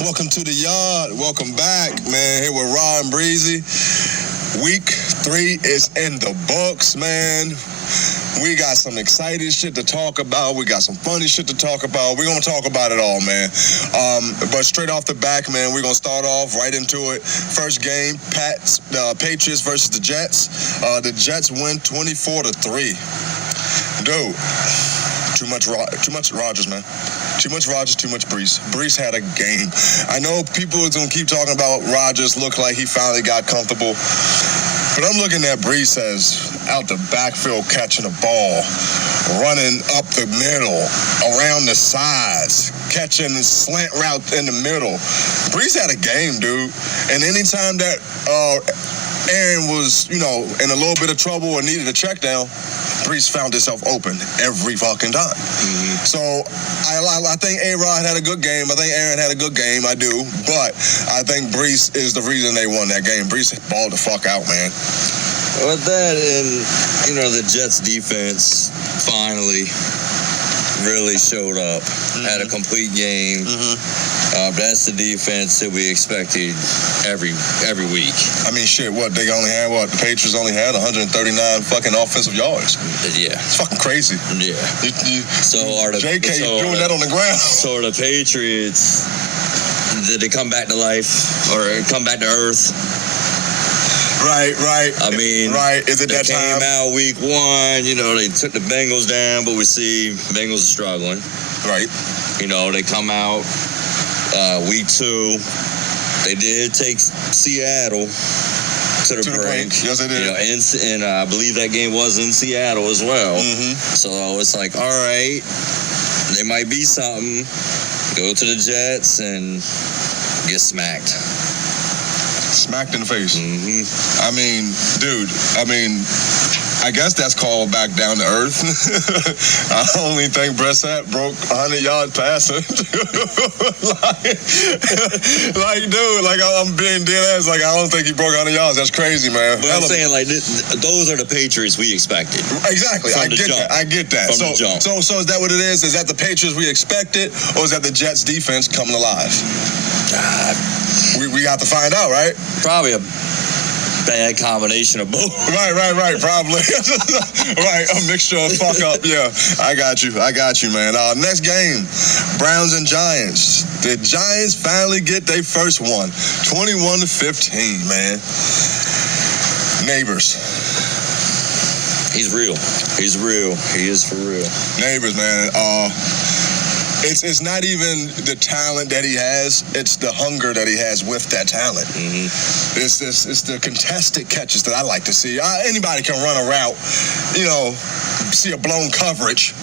Welcome to the yard. Welcome back, man. Here with Rod and Breezy. Week 3 is in the books, man. We got some exciting shit to talk about. We got some funny shit to talk about. We're going to talk about it all, man. But straight off the back, man, we're going to start off right into it. First game, Patriots versus the Jets. The Jets win 24-3. Dude, too much Rodgers, man. Too much Rodgers, too much Brees. Brees had a game. I know people are going to keep talking about Rodgers look like he finally got comfortable. But I'm looking at Brees as out the backfield catching a ball, running up the middle, around the sides, catching a slant route in the middle. Brees had a game, dude. And anytime that Aaron was, in a little bit of trouble or needed a check down, Brees found himself open every fucking time. Mm-hmm. So I think A-Rod had a good game. I think Aaron had a good game. I do. But I think Brees is the reason they won that game. Brees balled the fuck out, man. With that, and, the Jets defense finally really showed up. Mm-hmm. Had a complete game. Mm-hmm. That's the defense that we expected every week. I mean, shit, they only had, the Patriots only had 139 fucking offensive yards. Yeah. It's fucking crazy. Yeah. JK doing that on the ground. So the Patriots, did they come back to life or come back to earth? Right. I mean, Is it that time? They came out week 1, they took the Bengals down, but we see Bengals are struggling. Right. They come out week 2. They did take Seattle to the brink. Yes, they did. And I believe that game was in Seattle as well. Mm-hmm. So it's like, all right, they might be something. Go to the Jets and get smacked. Smacked in the face. Mm-hmm. I mean, dude, I guess that's called back down to earth. I only think Brissett broke 100 yards passing. I'm being dead ass. I don't think he broke 100 yards. That's crazy, man. But I'm saying, those are the Patriots we expected. Exactly. I get that. From the jump. So is that what it is? Is that the Patriots we expected, or is that the Jets defense coming alive? We got to find out, right? Probably a bad combination of both. Right, probably. Right, a mixture of fuck up. Yeah, I got you, man. Next game, Browns and Giants. The Giants finally get their first one, 21-15, man. Neighbors. He's real. He is for real. Neighbors, man. It's not even the talent that he has, it's the hunger that he has with that talent. Mm-hmm. It's the contested catches that I like to see. Anybody can run a route, see a blown coverage,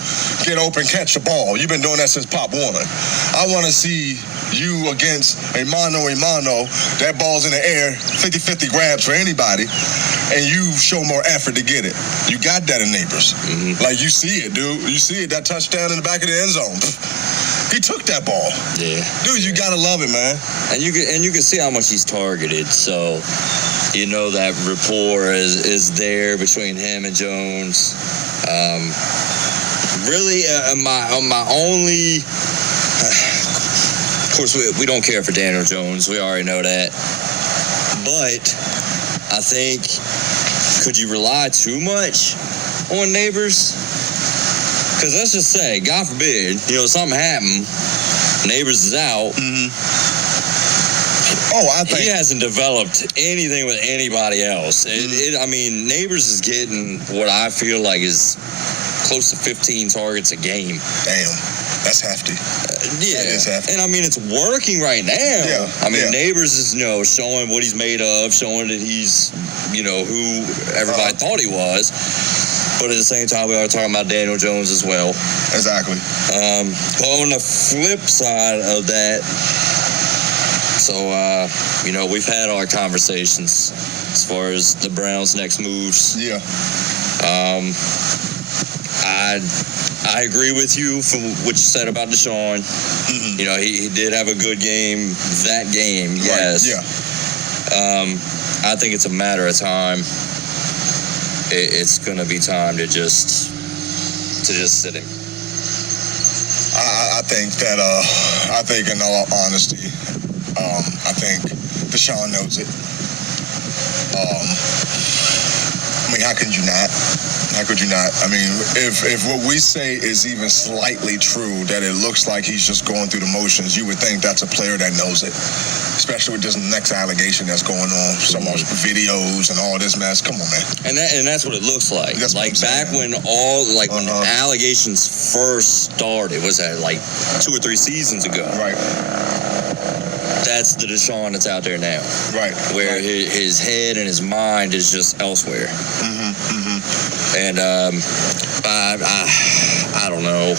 get open, catch the ball. You've been doing that since Pop Warner. I want to see you against a mano, that ball's in the air, 50-50 grabs for anybody, and you show more effort to get it. You got that in Neighbors. Mm-hmm. You see it, dude. You see it, that touchdown in the back of the end zone. He took that ball. Yeah. Dude, you gotta love it, man. And you can see how much he's targeted. So, that rapport is there between him and Jones. Really, my only. Of course, we don't care for Daniel Jones. We already know that. But I think, could you rely too much on Neighbors? Because let's just say, God forbid, something happened, Neighbors is out. Mm-hmm. I think he hasn't developed anything with anybody else. Mm-hmm. Neighbors is getting what I feel like is close to 15 targets a game. Damn, that's hefty. Yeah, that is hefty. And it's working right now. Yeah. Neighbors is showing what he's made of, showing that he's who everybody thought he was. But at the same time, we are talking about Daniel Jones as well. Exactly. But on the flip side of that, we've had our conversations as far as the Browns' next moves. Yeah. I agree with you from what you said about Deshaun. Mm-hmm. He did have a good game. That game, yes. Right. Yeah. I think it's a matter of time. It's going to be time to just sit him. I think that I think in all honesty, I think Deshaun knows it. I mean, how could you not? How could you not? I mean, if what we say is even slightly true, that it looks like he's just going through the motions, you would think that's a player that knows it. Especially with this next allegation that's going on, so much videos and all this mess. Come on, man. And that's what it looks like. That's like back when when allegations first started, was that like 2 or 3 seasons ago? Right. That's the Deshaun that's out there now. Right. Where his head and his mind is just elsewhere. And I don't know.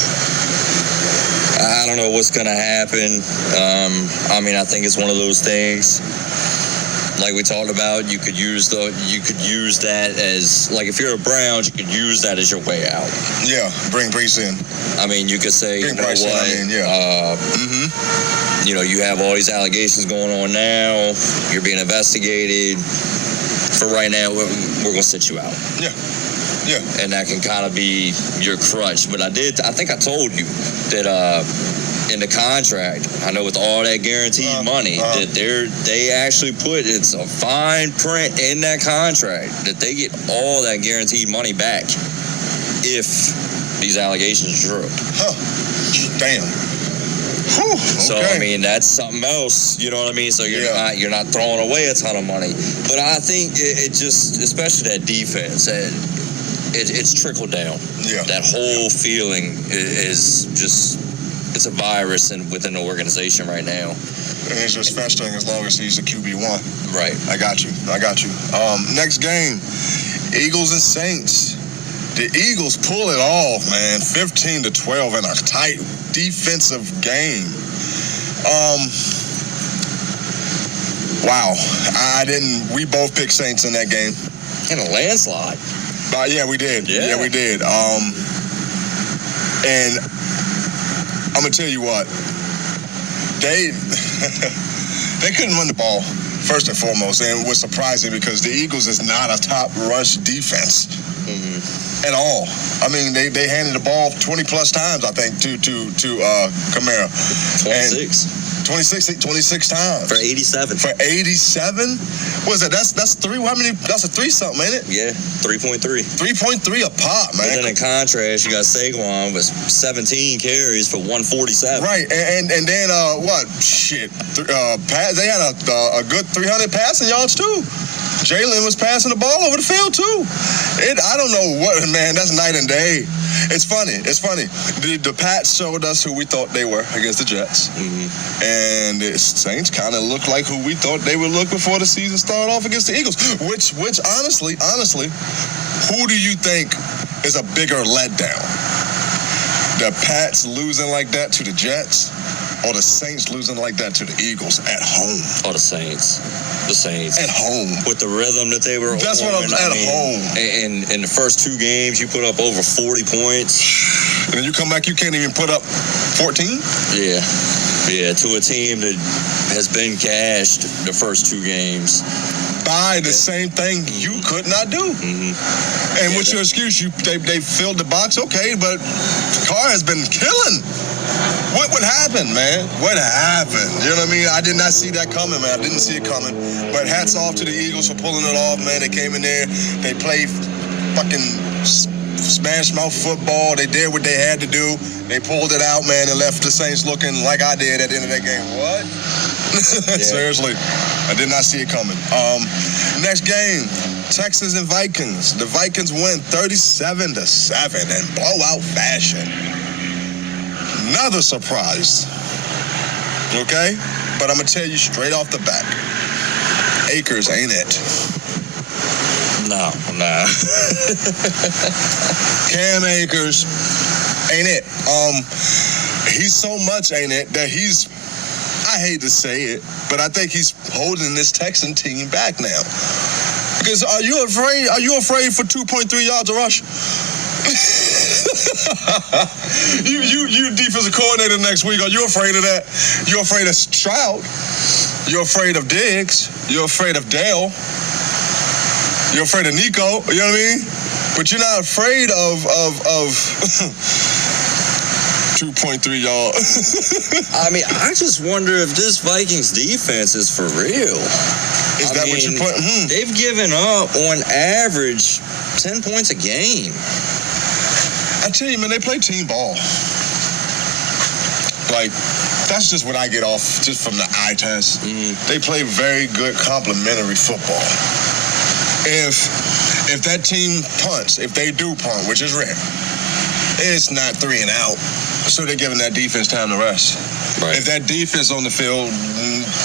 I don't know what's gonna happen. I mean, I think it's one of those things. Like we talked about, you could use that as, like, if you're a Browns, you could use that as your way out. Yeah, bring Brees in. I mean, you could say, Bring you know Bryce what, in, you know, you have all these allegations going on now. You're being investigated. For right now, we're gonna sit you out. Yeah. Yeah. And that can kind of be your crutch. But I think I told you that in the contract, I know with all that guaranteed money, that they actually put, it's a fine print in that contract that they get all that guaranteed money back if these allegations are true. Huh. Damn. Whew, So okay. I mean, that's something else. You know what I mean? So you're not throwing away a ton of money. But I think it just, especially that defense, it's trickled down. Yeah. That whole feeling is just, it's a virus within the organization right now. And it's just festering as long as he's the QB1. Right. I got you. Next game, Eagles and Saints. The Eagles pull it off, man. 15-12 in a tight defensive game. Wow. We both picked Saints in that game. In a landslide. Yeah, we did. Yeah. We did. And I'm gonna tell you what. They couldn't run the ball, first and foremost, and it was surprising because the Eagles is not a top rush defense at all. I mean, they handed the ball 20 plus times, I think, to Kamara. 26 times. For 87. For 87? What is that? That's three. How many? That's a 3-something, ain't it? Yeah, 3.3. 3.3 a pop, man. But then in contrast, you got Saquon with 17 carries for 147. Right, and then what? Shit, they had a good 300 passing yards too. Jalen was passing the ball over the field too. I don't know what, man. That's night and day. It's funny. The Pats showed us who we thought they were against the Jets, and the Saints kind of looked like who we thought they would look before the season started off against the Eagles. Which honestly, who do you think is a bigger letdown? The Pats losing like that to the Jets, or the Saints losing like that to the Eagles at home? Oh, the Saints. At home. With the rhythm that they were That's on, what I'm at home. And in the first 2 games, you put up over 40 points. And then you come back, you can't even put up 14? Yeah, to a team that has been gashed the first 2 games. By the same thing you could not do. And what's your excuse? They filled the box, okay, but Carr has been killing. What would happen, man? What happened? You know what I mean? I did not see that coming, man. I didn't see it coming. But hats off to the Eagles for pulling it off, man. They came in there. They played fucking smash mouth football. They did what they had to do. They pulled it out, man, and left the Saints looking like I did at the end of that game. What? Seriously. I did not see it coming. Next game, Texans and Vikings. The Vikings win 37-7 in blowout fashion. Another surprise. Okay? But I'm going to tell you straight off the bat. Akers ain't it. No. Cam Akers ain't it. He's so much ain't it that I hate to say it, but I think he's holding this Texan team back now. Because are you afraid for 2.3 yards a rush? you defensive coordinator next week. Are you afraid of that? You're afraid of Stroud. You're afraid of Diggs. You're afraid of Dale. You're afraid of Nico. You know what I mean? But you're not afraid of 2.3 yards. I mean, I just wonder if this Vikings defense is for real. Is that what you put? They've given up on average 10 points a game. I tell you, man, they play team ball. Like, that's just what I get off just from the eye test. They play very good complementary football. If that team punts, if they do punt, which is rare, it's not 3 and out. So they're giving that defense time to rest. Right. If that defense on the field,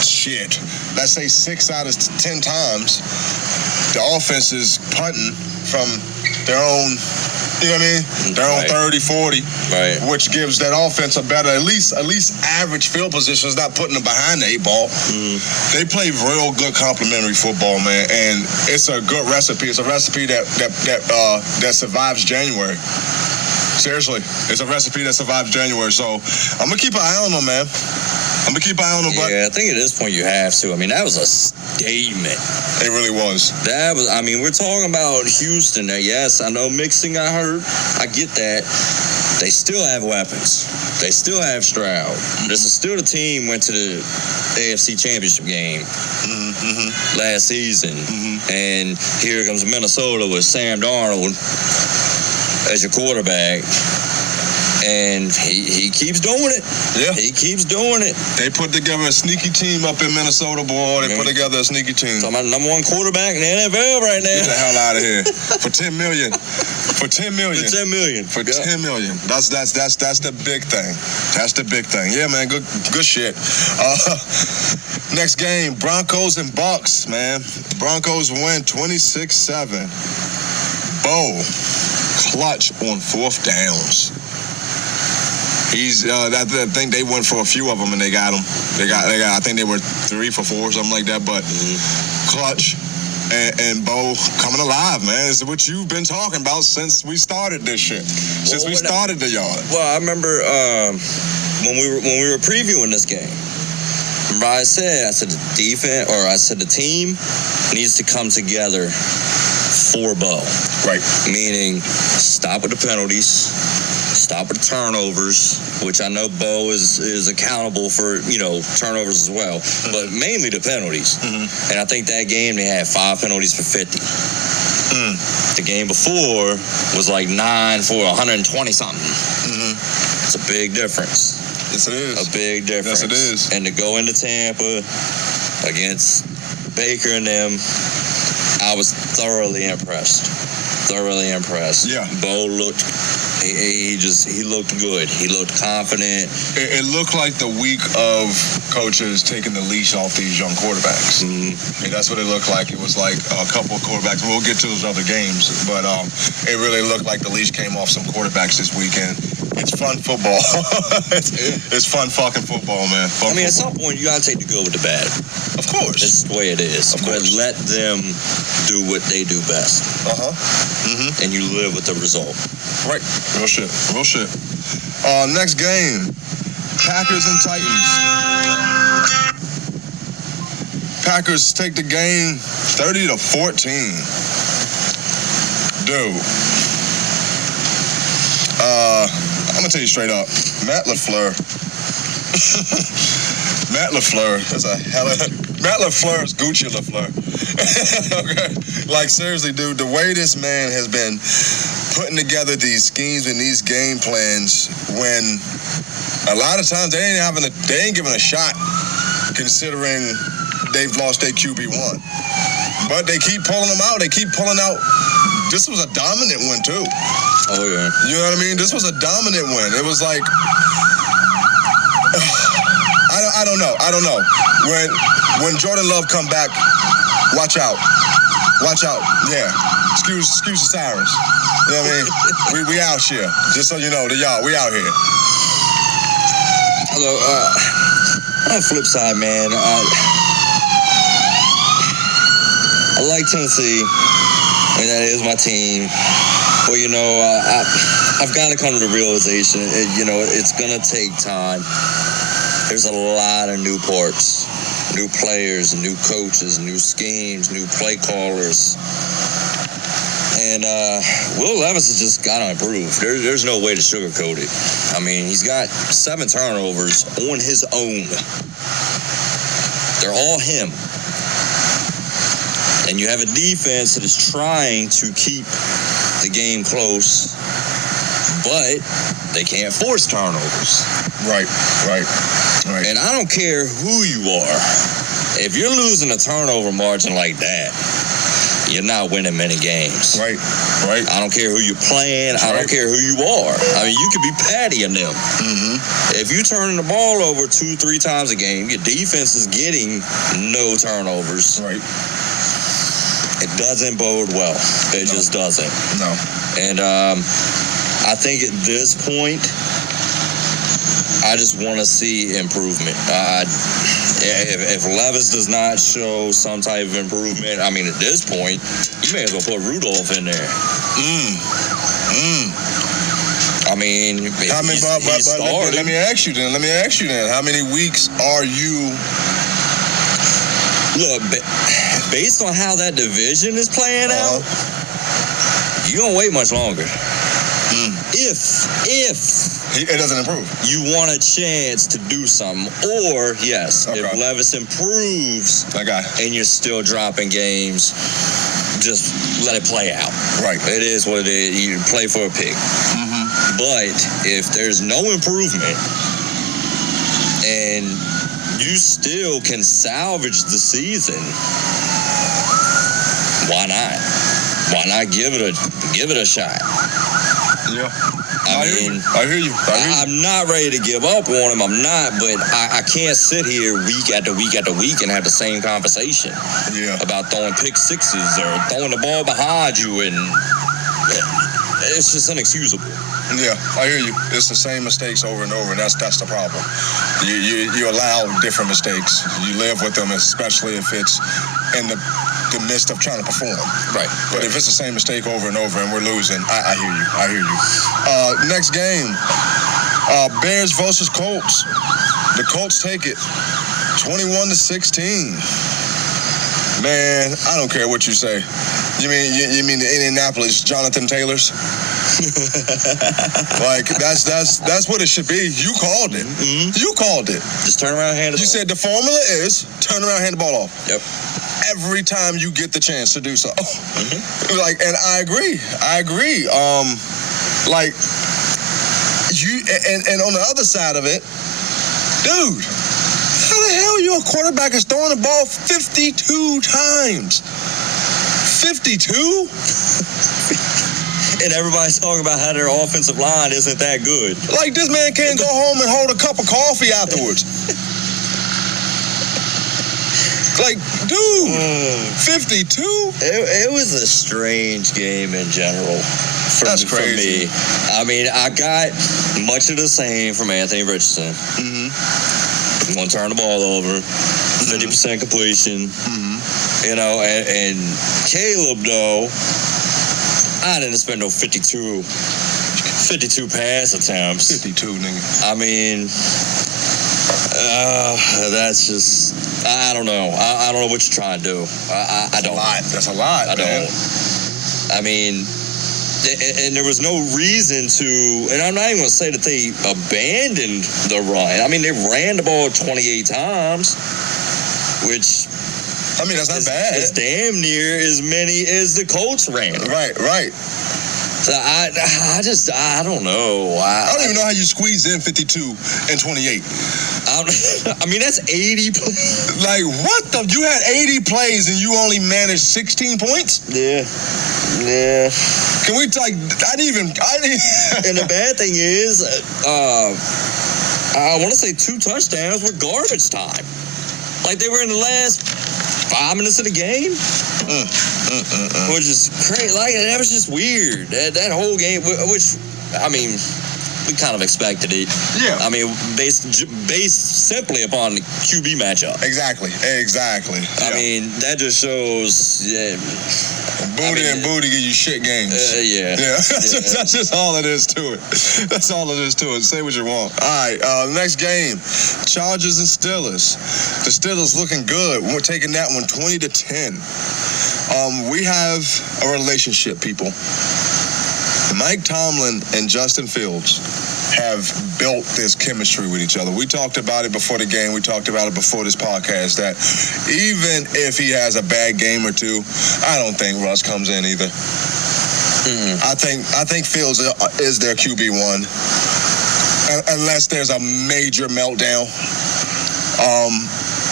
shit, let's say 6 out of 10 times, the offense is punting from their own, you know what I mean? Their own 30, 40, Right. which gives that offense a better, at least average field positions, not putting them behind the 8 ball. They play real good complementary football, man, and it's a good recipe. It's a recipe that survives January. Seriously, it's a recipe that survives January. So I'm gonna keep an eye on them, man. I'm gonna keep an eye on them. But Yeah, I think at this point you have to. I mean, that was a statement. it really was. That was, I mean, we're talking about Houston. Now, yes, I know Mixon got hurt. I get that. They still have weapons. They still have Stroud. This is still the team went to the AFC Championship game last season. And here comes Minnesota with Sam Darnold as your quarterback. And he keeps doing it. Yeah. He keeps doing it. They put together a sneaky team up in Minnesota, boy. They put together a sneaky team. Talking about number 1 quarterback in the NFL right now. Get the hell out of here. For $10 million. For $10 million. For $10 million. For $10 million. That's the big thing. That's the big thing. Yeah, man. Good shit. Next game, Broncos and Bucks, man. Broncos win 26-7. Bo, clutch on 4th downs. I think they went for a few of them and they got them. They got. I think they were 3 for 4, something like that. But clutch and Bo coming alive, man. It's what you've been talking about since we started this shit. Since we started the yard. Well, I remember when we were previewing this game. Remember I said the defense, or I said the team needs to come together for Bo. Right. Meaning, stop with the penalties, stop with the turnovers, which I know Bo is accountable for, turnovers as well, but mainly the penalties. And I think that game they had 5 penalties for 50. The game before was like 9 for 120 something. It's a big difference. Yes, it is. A big difference. Yes, it is. And to go into Tampa against Baker and them, I was thoroughly impressed. Yeah. Bo looked, he looked good. He looked confident. It looked like the week of coaches taking the leash off these young quarterbacks. And that's what it looked like. It was like a couple of quarterbacks. We'll get to those other games, but it really looked like the leash came off some quarterbacks this weekend. It's fun football. It's fun fucking football, man. Fun at football. some point, you got to take the good with the bad. Of course. This is the way it is. Of but course. let them do what they do best. And you live with the result. Right. Real shit. Next game. Packers and Titans. Packers take the game 30-14. Dude. I'm gonna tell you straight up. Matt LaFleur. That's a hell of Matt LaFleur is Gucci LaFleur. Okay? Like, seriously, dude, the way this man has been putting together these schemes and these game plans when a lot of times they ain't giving a shot considering they've lost their QB1. But they keep pulling them out. They keep pulling out. This was a dominant one, too. Oh, yeah. You know what I mean? This was a dominant win. It was like, I don't know. When Jordan Love come back, watch out. Yeah. Excuse the sirens. You know what I mean? We out here. Just so you know, we out here. Hello. On the flip side, man, I like Tennessee. I mean, that is my team. But, I've got to come to the realization, it's going to take time. There's a lot of new parts, new players, new coaches, new schemes, new play callers. And Will Levis has just got to improve. There's no way to sugarcoat it. I mean, he's got 7 turnovers on his own. They're all him. And you have a defense that is trying to keep the game close, but they can't force turnovers. Right. And I don't care who you are. If you're losing a turnover margin like that, you're not winning many games. Right. I don't care who you're playing. I don't care who you are. I mean, you could be pattying them. If you're turning the ball over 2-3 times a game, your defense is getting no turnovers. Right. It doesn't bode well. It just doesn't. No. And I think at this point, I just want to see improvement. If Levis does not show some type of improvement, I mean, at this point, you may as well put Rudolph in there. I mean, let me ask you then. How many weeks are you? Look, based on how that division is playing out, you don't wait much longer. If it doesn't improve, you want a chance to do something, or if Levis improves, and you're still dropping games, just let it play out. Right. It is what it is. You play for a pick. But if there's no improvement and you still can salvage the season, why not? Why not give it a shot? Yeah. I mean, I hear you. I'm not ready to give up on him. I'm not, but I can't sit here week after week after week and have the same conversation about throwing pick sixes or throwing the ball behind you, and it's just inexcusable. Yeah, I hear you. It's the same mistakes over and over, and that's the problem. You allow different mistakes. You live with them, especially if it's in the midst of trying to perform. Right. But if it's the same mistake over and over and we're losing, I hear you. Next game, Bears versus Colts. The Colts take it 21-16. Man, I don't care what you say. You mean the Indianapolis Jonathan Taylors? Like that's what it should be. You called it. You called it. Just turn around, hand it off. You said the formula is turn around, hand the ball off. Yep. Every time you get the chance to do so. And I agree. Like you and on the other side of it, dude, how the hell your quarterback is throwing the ball 52 times? 52? And everybody's talking about how their offensive line isn't that good. Like, this man can't go home and hold a cup of coffee afterwards. Like, dude, 52? It was a strange game in general. That's crazy. For me. I mean, I got much of the same from Anthony Richardson. Want to turn the ball over, 50% completion. You know, and Caleb, though, I didn't spend no 52 pass attempts. 52, nigga. I mean, that's just, I don't know. I don't know what you're trying to do. I don't. That's a lot. I don't. I mean, and there was no reason to, and I'm not even going to say that they abandoned the run. I mean, they ran the ball 28 times, which, I mean, that's not bad. It's damn near as many as the Colts ran. Right. So I don't know. I don't even know how you squeeze in 52 and 28. I mean, that's 80 plays. Like, what the? You had 80 plays and you only managed 16 points? Yeah. Can we, like, I didn't And the bad thing is, I want to say 2 touchdowns were garbage time. Like, they were in the last 5 minutes of the game. Which is crazy. Like, that was just weird. That whole game, which, I mean, we kind of expected it. Yeah. I mean, based simply upon the QB matchup. Exactly. I mean, that just shows. Booty and booty give you shit games. Yeah. That's just all it is to it. That's all it is to it. Say what you want. All right. Next game, Chargers and Steelers. The Steelers looking good. We're taking that one 20-10. We have a relationship, people. Mike Tomlin and Justin Fields have built this chemistry with each other. We talked about it before the game. We talked about it before this podcast, that even if he has a bad game or two, I don't think Russ comes in either. I think Fields is their QB1, unless there's a major meltdown.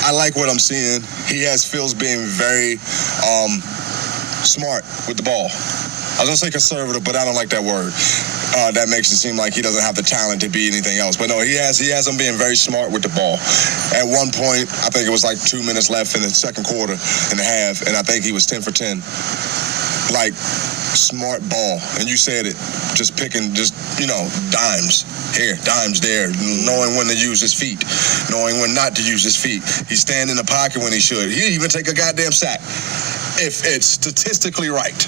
I like what I'm seeing. He has Fields being very smart with the ball. I was going to say conservative, but I don't like that word. That makes it seem like he doesn't have the talent to be anything else. But no, he has him being very smart with the ball. At one point, I think it was like 2 minutes left in the second quarter and a half, and I think he was 10 for 10. Like, smart ball. And you said it, just picking, dimes here, dimes there, knowing when to use his feet, knowing when not to use his feet. He's standing in the pocket when he should. He'd even take a goddamn sack if it's statistically right.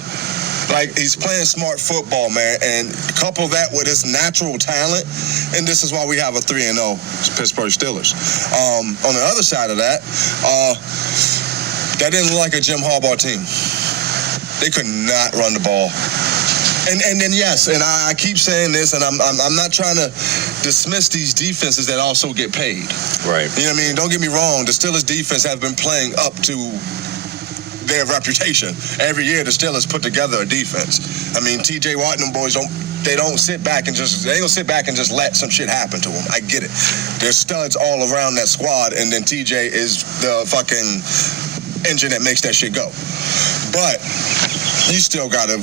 Like, he's playing smart football, man, and couple that with his natural talent, and this is why we have a 3-0 Pittsburgh Steelers. On the other side of that, that didn't look like a Jim Harbaugh team. They could not run the ball. And then, yes, and I keep saying this, and I'm not trying to dismiss these defenses that also get paid. Right. You know what I mean? Don't get me wrong. The Steelers defense have been playing up to their reputation. Every year, the Steelers put together a defense. I mean, T.J. Watt and them boys don't sit back and just let some shit happen to them. I get it. There's studs all around that squad, and then T.J. is the fucking engine that makes that shit go. But you still got to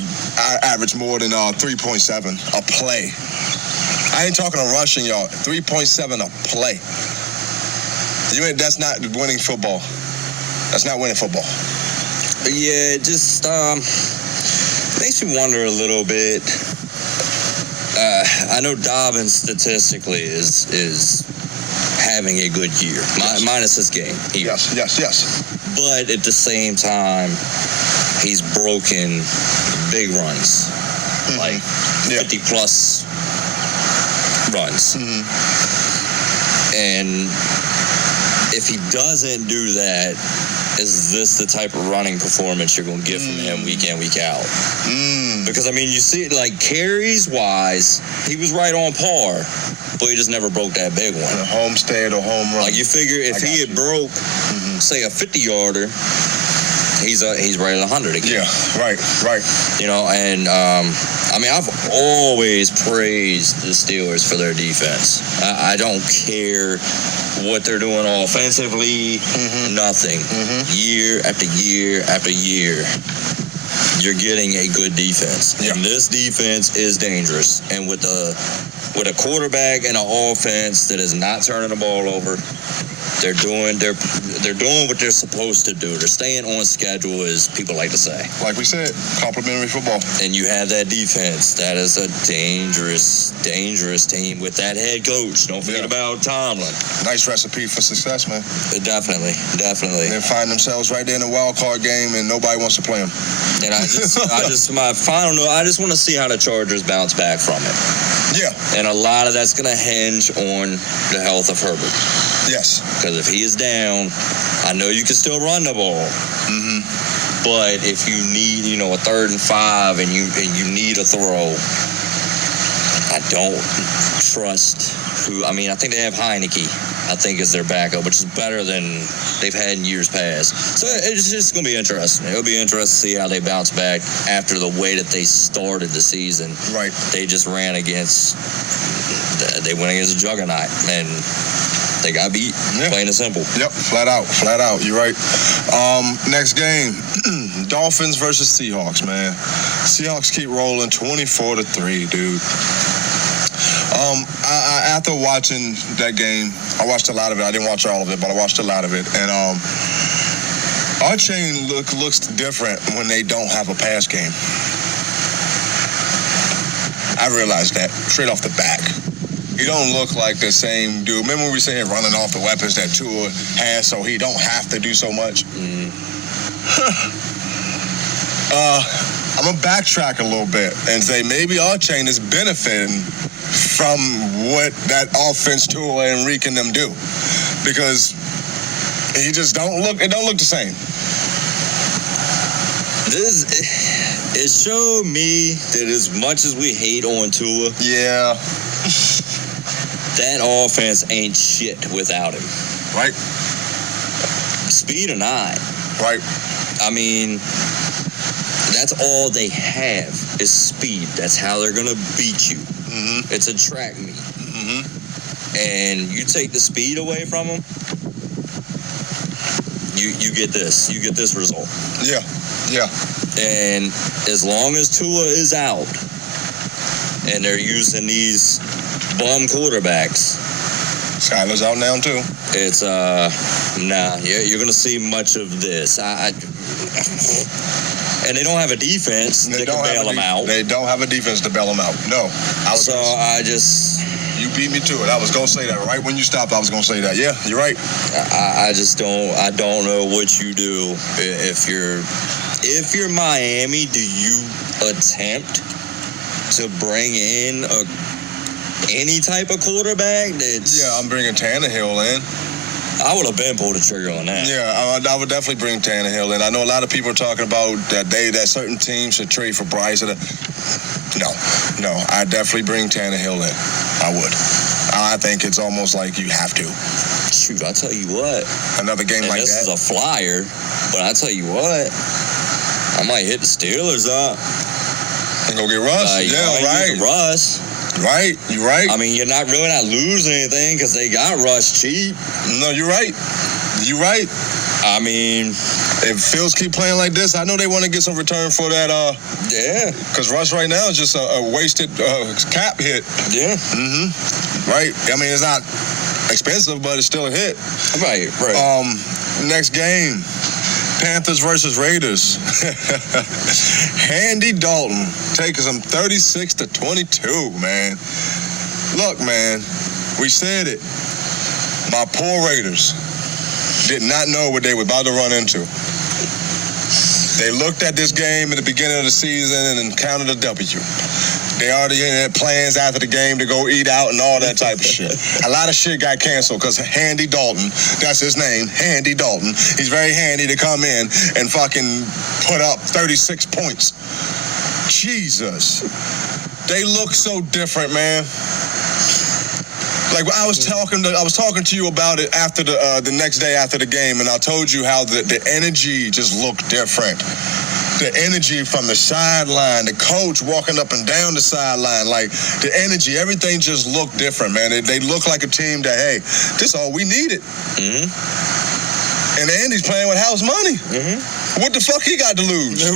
average more than 3.7 a play. I ain't talking a rushing yard. 3.7 a play. That's not winning football. That's not winning football. Yeah, it just makes me wonder a little bit. I know Dobbins statistically is having a good year, minus this game. Yes. But at the same time, he's broken big runs, like 50-plus runs. And if he doesn't do that, is this the type of running performance you're going to get from him week in, week out? Because, I mean, you see, like, carries-wise, he was right on par, but he just never broke that big one. A homestead or home run. Like, you figure if he had broke, say, a 50-yarder, he's right at 100 again. Yeah, right. You know, and, I mean, I've always praised the Steelers for their defense. I don't care what they're doing offensively, nothing. Year after year after year, you're getting a good defense. Yeah. And this defense is dangerous. And with a quarterback and an offense that is not turning the ball over, they're doing what they're supposed to do. They're staying on schedule, as people like to say. Like we said, complimentary football. And you have that defense. That is a dangerous team with that head coach. Don't forget about Tomlin. Nice recipe for success, man. Definitely. They find themselves right there in the wild card game, and nobody wants to play them. And my final note, I just want to see how the Chargers bounce back from it. Yeah. And a lot of that's going to hinge on the health of Herbert. Yes. Because if he is down, I know you can still run the ball. But if you need, a 3rd and 5 and you need a throw, I don't trust I think they have Heineke, I think, is their backup, which is better than they've had in years past. So it's just going to be interesting. It'll be interesting to see how they bounce back after the way that they started the season. Right. They just they went against a juggernaut, and they got beat, plain and simple. Yep, flat out. You're right. Next game, Dolphins versus Seahawks, man. Seahawks keep rolling 24-3, dude. After watching that game, I watched a lot of it. I didn't watch all of it, but I watched a lot of it. And our chain looks different when they don't have a pass game. I realized that straight off the back. He don't look like the same dude. Remember when we saying running off the weapons that Tua has, so he don't have to do so much? I'm going to backtrack a little bit and say maybe our chain is benefiting from what that offense Tua and Reek and them do. Because he just don't look the same. It showed me that as much as we hate on Tua, Yeah. that offense ain't shit without him. Right. Speed or not. Right. I mean, that's all they have is speed. That's how they're going to beat you. Mm-hmm. It's a track meet. Mm-hmm. And you take the speed away from them, you get this. You get this result. Yeah. Yeah. And as long as Tua is out and they're using these bum quarterbacks, Skyler's out now too. it's you're gonna see much of this. And they don't have a defense that can bail them out. They don't have a defense to bail them out. No. You beat me to it. I was gonna say that right when you stopped. I was gonna say that. Yeah, you're right. I don't know what you do if you're Miami. Do you attempt to bring in any type of quarterback? I'm bringing Tannehill in. I would have been pulled the trigger on that. Yeah, I would definitely bring Tannehill in. I know a lot of people are talking about that certain teams should trade for Bryce. No, I definitely bring Tannehill in. I would. I think it's almost like you have to. Shoot, I tell you what. Another game like this that. This is a flyer, but I tell you what, I might hit the Steelers up. And go get Russ. Right. Russ. Right, you're right. I mean, you're not losing anything because they got Russ cheap. No, you're right. You're right. I mean, if Fields keep playing like this, I know they want to get some return for that. Yeah. Because Russ right now is just a wasted cap hit. Yeah. Mm-hmm. Right. I mean, it's not expensive, but it's still a hit. Right. Next game. Panthers versus Raiders. Andy Dalton taking them 36-22, man. Look, man, we said it. My poor Raiders did not know what they were about to run into. They looked at this game at the beginning of the season and counted a W. They already had plans after the game to go eat out and all that type of shit. A lot of shit got canceled because Andy Dalton, that's his name, Andy Dalton. He's very handy to come in and fucking put up 36 points. Jesus. They look so different, man. Like I was talking to you about it after the next day after the game, and I told you how the energy just looked different. The energy from the sideline, the coach walking up and down the sideline, like the energy, everything just looked different, man. They look like a team that, hey, this is all we needed. Mm-hmm. And Andy's playing with house money. Mm-hmm. What the fuck he got to lose?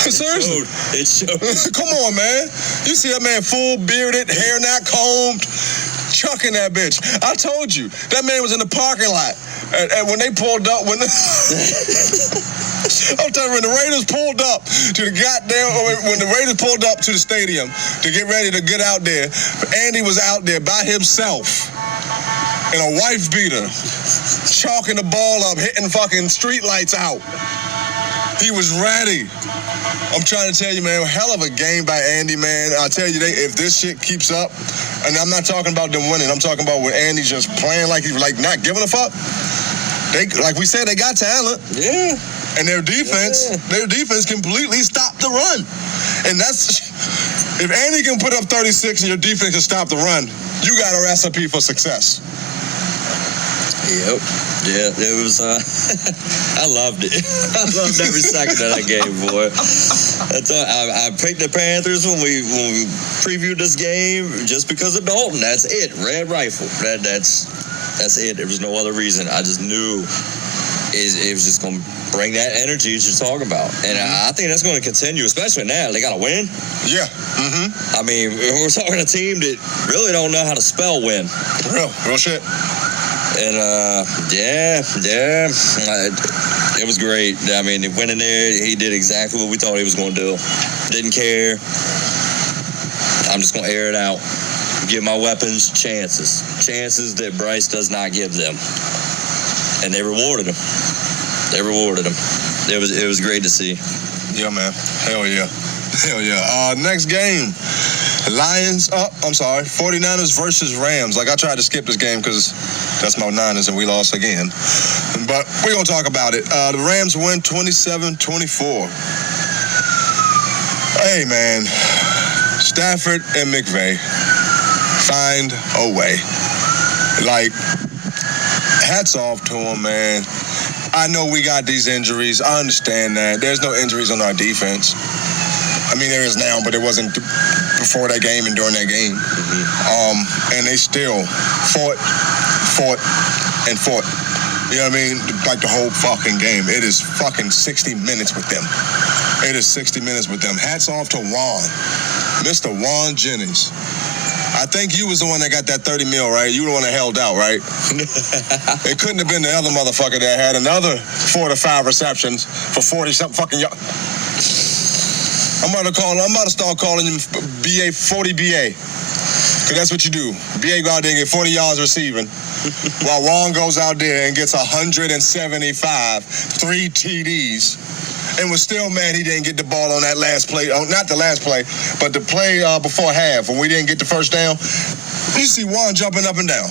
Seriously. It showed. Come on, man. You see that man full bearded, hair not combed, chucking that bitch. I told you, that man was in the parking lot. And when they pulled up, when the Raiders pulled up to the when the Raiders pulled up to the stadium to get ready to get out there, Andy was out there by himself in a wife beater, chalking the ball up, hitting fucking street lights out. He was ready. I'm trying to tell you, man, hell of a game by Andy, man. I'll tell you, if this shit keeps up, and I'm not talking about them winning, I'm talking about with Andy just playing like he's like not giving a fuck. They, like we said, they got talent. Yeah. And their defense completely stopped the run. And that's, if Andy can put up 36 and your defense can stop the run, you got a recipe for success. Yep. Yeah, it was, I loved it. I loved every second of that game, boy. I picked the Panthers when we previewed this game just because of Dalton. That's it. Red rifle. That's it. There was no other reason. I just knew it was just going to bring that energy as you're talking about. And I think that's going to continue, especially now. They got to win. Yeah. Mm-hmm. I mean, we're talking a team that really don't know how to spell win. Real shit. And, it was great. I mean, he went in there. He did exactly what we thought he was going to do. Didn't care. I'm just going to air it out. Give my weapons chances that Bryce does not give them, and they rewarded him. It was great to see. Yeah, man. Hell yeah. Next game, 49ers versus Rams. Like I tried to skip this game because That's my Niners, and we lost again. But we're going to talk about it. The Rams win 27-24. Hey, man. Stafford and McVay find a way. Like, hats off to them, man. I know we got these injuries. I understand that. There's no injuries on our defense. I mean, there is now, but it wasn't before that game and during that game. And they still fought. You know what I mean? Like the whole fucking game. It is fucking 60 minutes with them. It is 60 minutes with them. Hats off to Juan. Mr. Juan Jennings. I think you was the one that got that 30 mil, right? You the one that held out, right? It couldn't have been the other motherfucker that had another 4 to 5 receptions for 40-something fucking yards. I'm about to start calling him BA 40 BA. Because that's what you do. BA go out there and get 40 yards receiving. While Juan goes out there and gets 175, 3 TDs. And was still mad he didn't get the ball on that last play. Not the last play, but the play before half when we didn't get the first down. You see Juan jumping up and down.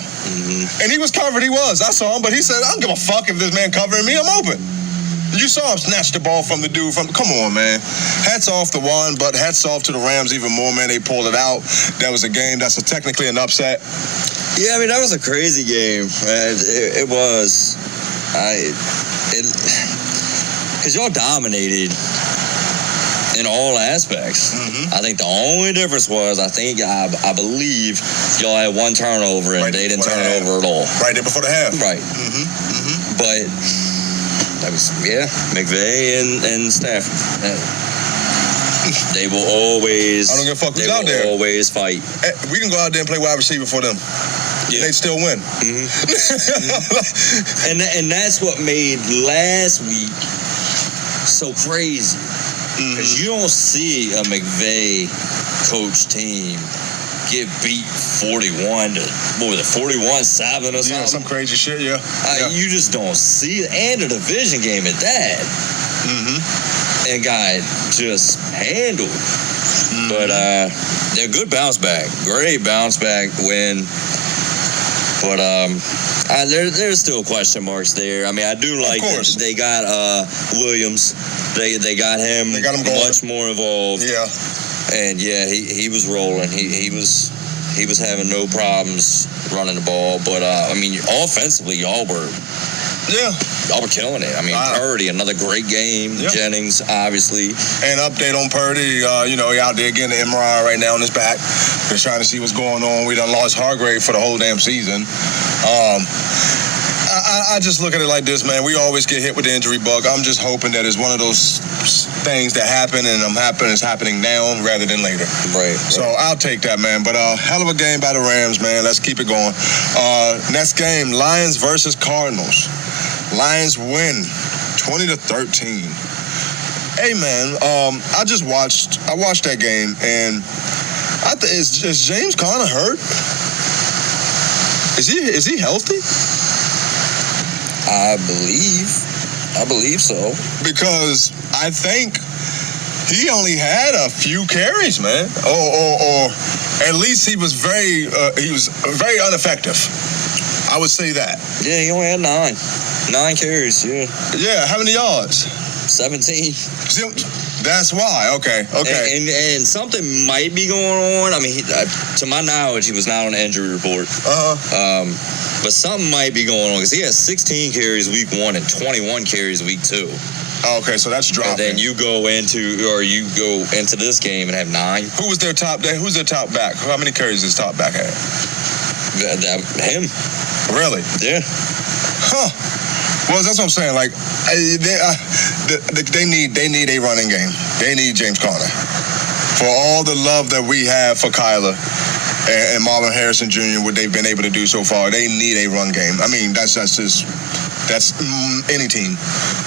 And he was covered. He was. I saw him, but he said, I don't give a fuck if this man covering me. I'm open. You saw him snatch the ball from the dude. Come on, man. Hats off to Juan, but hats off to the Rams even more, man. They pulled it out. That was a game. That's technically an upset. Yeah, I mean, that was a crazy game. It was. Because y'all dominated in all aspects. I think the only difference was, I believe y'all had 1 turnover and they didn't turn it over at all. Right there before the half. Right. But that was, McVay and Stafford. They will always. I don't give a fuck who's they out will there. Always fight. We can go out there and play wide receiver for them. Yeah. They still win. And that's what made last week so crazy. Because you don't see a McVay coach team get beat 41 to, 41-7 or something. Yeah, some crazy shit, yeah. You just don't see it. And a division game at that. And got just handled. But they're good bounce back. Great bounce back win. But there's still question marks there. I mean, I do like that they got Williams. They got him. They got him going. Much more involved. Yeah. And he was rolling. He was having no problems running the ball. But I mean, offensively, y'all were killing it. I mean, Purdy, another great game. Yeah. Jennings, obviously. And update on Purdy. He out there getting the MRI right now on his back. They're trying to see what's going on. We done lost Hargrave for the whole damn season. I just look at it like this, man. We always get hit with the injury bug. I'm just hoping that it's one of those things that happen and it's happening now rather than later. Right. So I'll take that, man. But hell of a game by the Rams, man. Let's keep it going. Next game, Lions versus Cardinals. Lions win 20-13. Hey, man, I watched that game, and is James Conner hurt? Is he healthy? I believe so. Because I think he only had a few carries, man. Or at least he was very ineffective. I would say that. Yeah, he only had 9 carries. Yeah. Yeah. How many yards? 17. That's why. Okay. And something might be going on. I mean, to my knowledge, he was not on the injury report. But something might be going on because he has 16 carries week 1 and 21 carries week 2. Okay, so that's dropping. And then you go into this game and have 9. Who's their top back? How many carries does top back have? Him. Really? Yeah. Huh. Well, that's what I'm saying. Like, they need a running game. They need James Conner. For all the love that we have for Kyler and Marvin Harrison Jr., what they've been able to do so far, they need a run game. I mean, that's any team.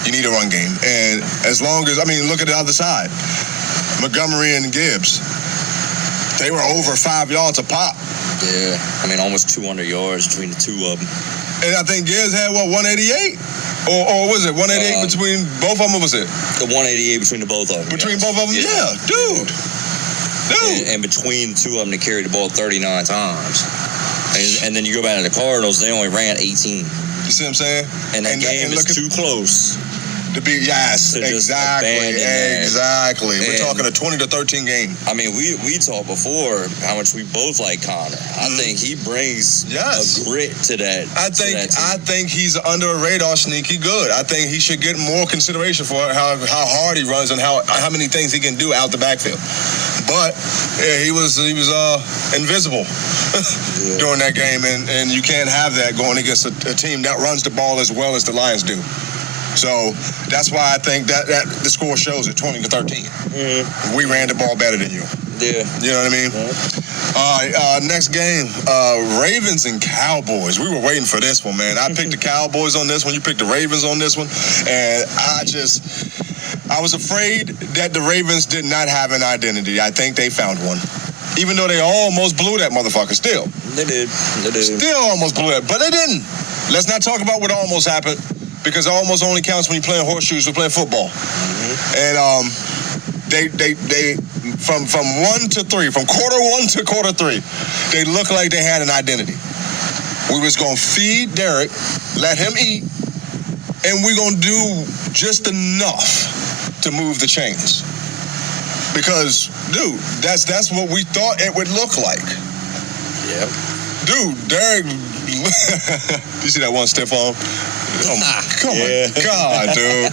You need a run game. And as long as, look at the other side. Montgomery and Gibbs. They were over 5 yards a pop. Yeah. Almost 200 yards between the two of them. And I think Gibbs had, 188? Or was it 188 between both of them, or was it? The 188 between the both of them. Between both of them? Yeah. Dude. And between the two of them, they carried the ball 39 times. And then you go back to the Cardinals, they only ran 18. You see what I'm saying? And that game is too close. To be, yes, to just exactly. We're talking a 20-13 game. I mean, we talked before how much we both like Connor. I think he brings a grit to that. I think he's under a radar sneaky good. I think he should get more consideration for how hard he runs and how many things he can do out the backfield. But yeah, he was invisible during that game, and you can't have that going against a team that runs the ball as well as the Lions do. So that's why I think that the score shows it 20-13. We ran the ball better than you. Yeah. You know what I mean? All right, next game, Ravens and Cowboys. We were waiting for this one, man. I picked the Cowboys on this one. You picked the Ravens on this one. And I was afraid that the Ravens did not have an identity. I think they found one. Even though they almost blew that motherfucker still. They did. Still almost blew it, but they didn't. Let's not talk about what almost happened. Because it almost only counts when you're playing horseshoes or playing football. And they from 1 to 3, from quarter 1 to quarter 3, they looked like they had an identity. We was gonna feed Derek, let him eat, and we're gonna do just enough to move the chains. Because, dude, that's what we thought it would look like. Yep. Dude, Derek. You see that one stiff arm? Oh my God, dude.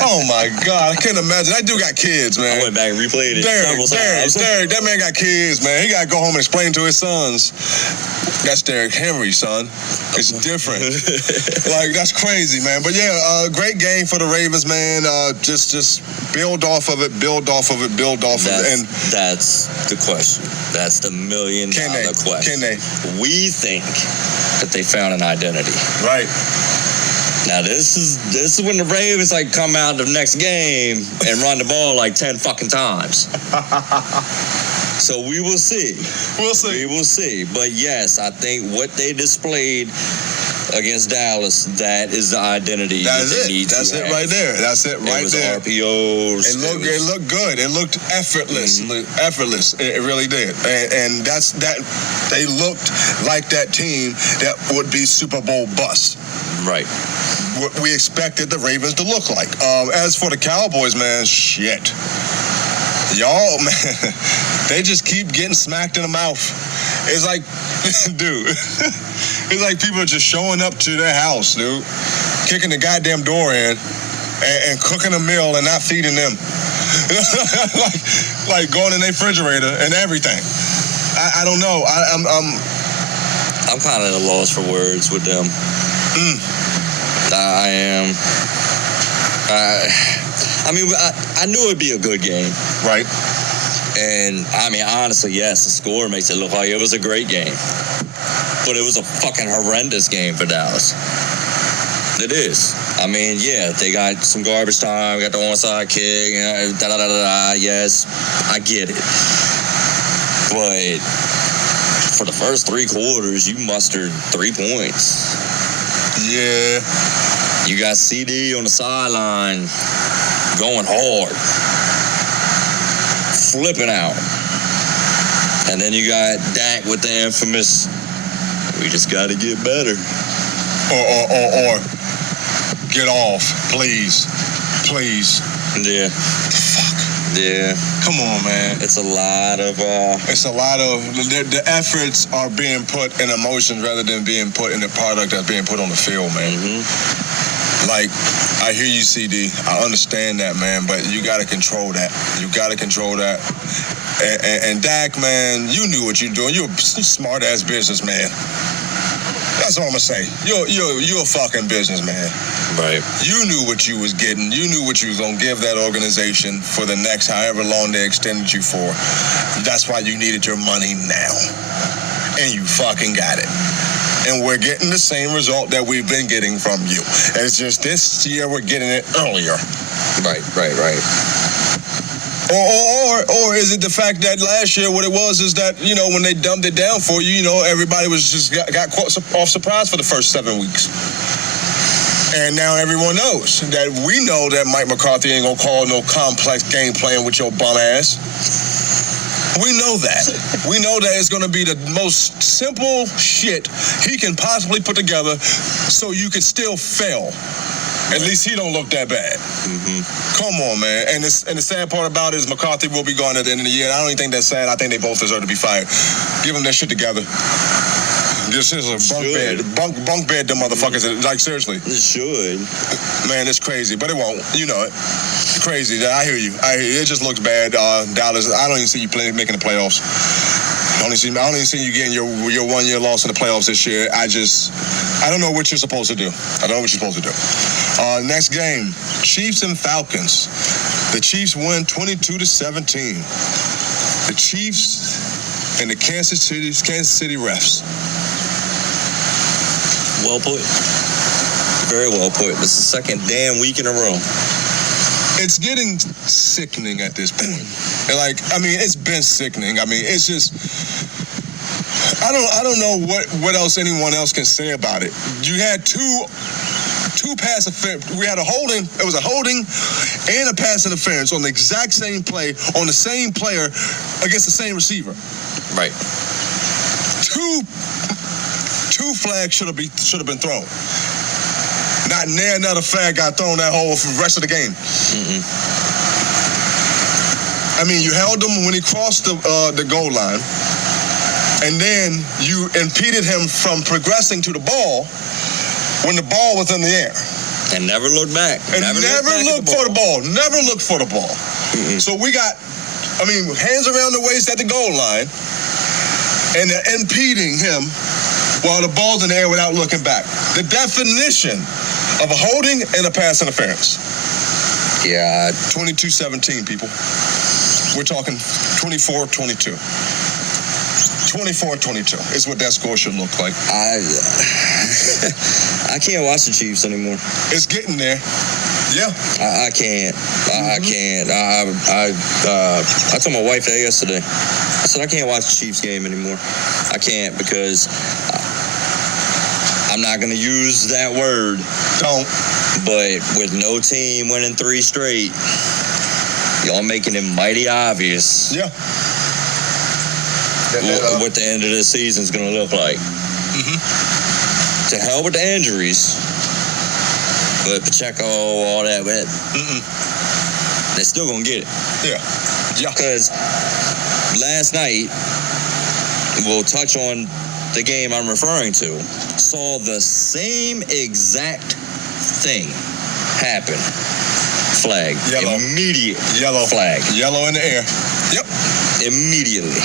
Oh my God. I can't imagine. That dude got kids, man. I went back and replayed it several times. Derek, that man got kids, man. He got to go home and explain to his sons. That's Derrick Henry, son. It's different. Like, that's crazy, man. But yeah, great game for the Ravens, man. Just build off of it. And that's the question. That's the $1 million question. Can they? We think that they found an identity. Right. Now this is when the Ravens come out the next game and run the ball 10 fucking times. So we will see. We will see. But yes, I think what they displayed against Dallas, that is the identity. That's it right there. That's it right there. RPOs. It looked good. It looked effortless. Effortless. It really did. And that's that. They looked like that team that would be Super Bowl bust. Right. What we expected the Ravens to look like. As for the Cowboys, man, shit. Y'all, man, they just keep getting smacked in the mouth. It's like, dude, it's like people are just showing up to their house, dude, kicking the goddamn door in and cooking a meal and not feeding them. like going in their refrigerator and everything. I don't know. I'm kind of at a loss for words with them. I am. I mean, I knew it'd be a good game. Right. And, I mean, honestly, yes, the score makes it look like it was a great game. But it was a fucking horrendous game for Dallas. It is. I mean, yeah, they got some garbage time, got the onside kick, yes, I get it. But for the first 3 quarters, you mustered 3 points. Yeah. You got CD on the sideline going hard, flipping out. And then you got Dak with the infamous, we just got to get better. Or get off, please. Yeah. Fuck. Yeah. Come on, man. It's a lot of... the efforts are being put in emotions rather than being put in the product that's being put on the field, man. Like, I hear you, CD. I understand that, man, but you got to control that. And Dak, man, you knew what you're doing. You're a smart-ass businessman. That's all I'm going to say. You're a fucking businessman. Right. You knew what you was getting. You knew what you was going to give that organization for the next however long they extended you for. That's why you needed your money now. And you fucking got it. And we're getting the same result that we've been getting from you. It's just this year we're getting it earlier. Right. Or is it the fact that last year what it was is that, when they dumbed it down for you, everybody was just got caught off surprise for the first 7 weeks. And now everyone knows that we know that Mike McCarthy ain't going to call no complex game plan with your bum ass. We know that. We know that it's going to be the most simple shit he can possibly put together so you can still fail. At least he don't look that bad. Come on, man. And the sad part about it is McCarthy will be gone at the end of the year. I don't even think that's sad. I think they both deserve to be fired. Give them that shit together. This is a bunk bed, them motherfuckers. Like, seriously. It should. Man, it's crazy, but it won't. You know it. Crazy. I hear you. It just looks bad. Dallas, I don't even see you making the playoffs. I don't even see you getting your 1 year loss in the playoffs this year. I don't know what you're supposed to do. Next game, Chiefs and Falcons. The Chiefs win 22-17. The Chiefs and the Kansas City refs. Well put. Very well put. This is the second damn week in a row. It's getting sickening at this point. It's been sickening. It's just, I don't know what else anyone else can say about it. You had two pass interference. We had a holding. It was a holding and a pass interference on the exact same play on the same player against the same receiver. Right. Two flags should have been thrown. Not near another flag got thrown that whole rest of the game. You held him when he crossed the goal line, and then you impeded him from progressing to the ball when the ball was in the air. And never looked back. Never looked for the ball. Never looked for the ball. So we got, hands around the waist at the goal line, and they're impeding him while the ball's in the air without looking back. The definition of a holding and a pass interference. Yeah. 22-17, people. We're talking 24-22. 24-22 is what that score should look like. I can't watch the Chiefs anymore. It's getting there. Yeah. I can't. I can't. I told my wife that yesterday. I said, I can't watch the Chiefs game anymore. I can't because I'm not going to use that word. Don't. But with no team winning 3 straight, y'all making it mighty obvious. Yeah. What the end of the season's going to look like. To hell with the injuries. But Pacheco, all that, but they're still going to get it. Yeah. Because last night, we'll touch on the game I'm referring to, saw the same exact thing happen. Flag. Yellow. Immediate. Yellow. Flag. Yellow in the air. Yep. Immediately.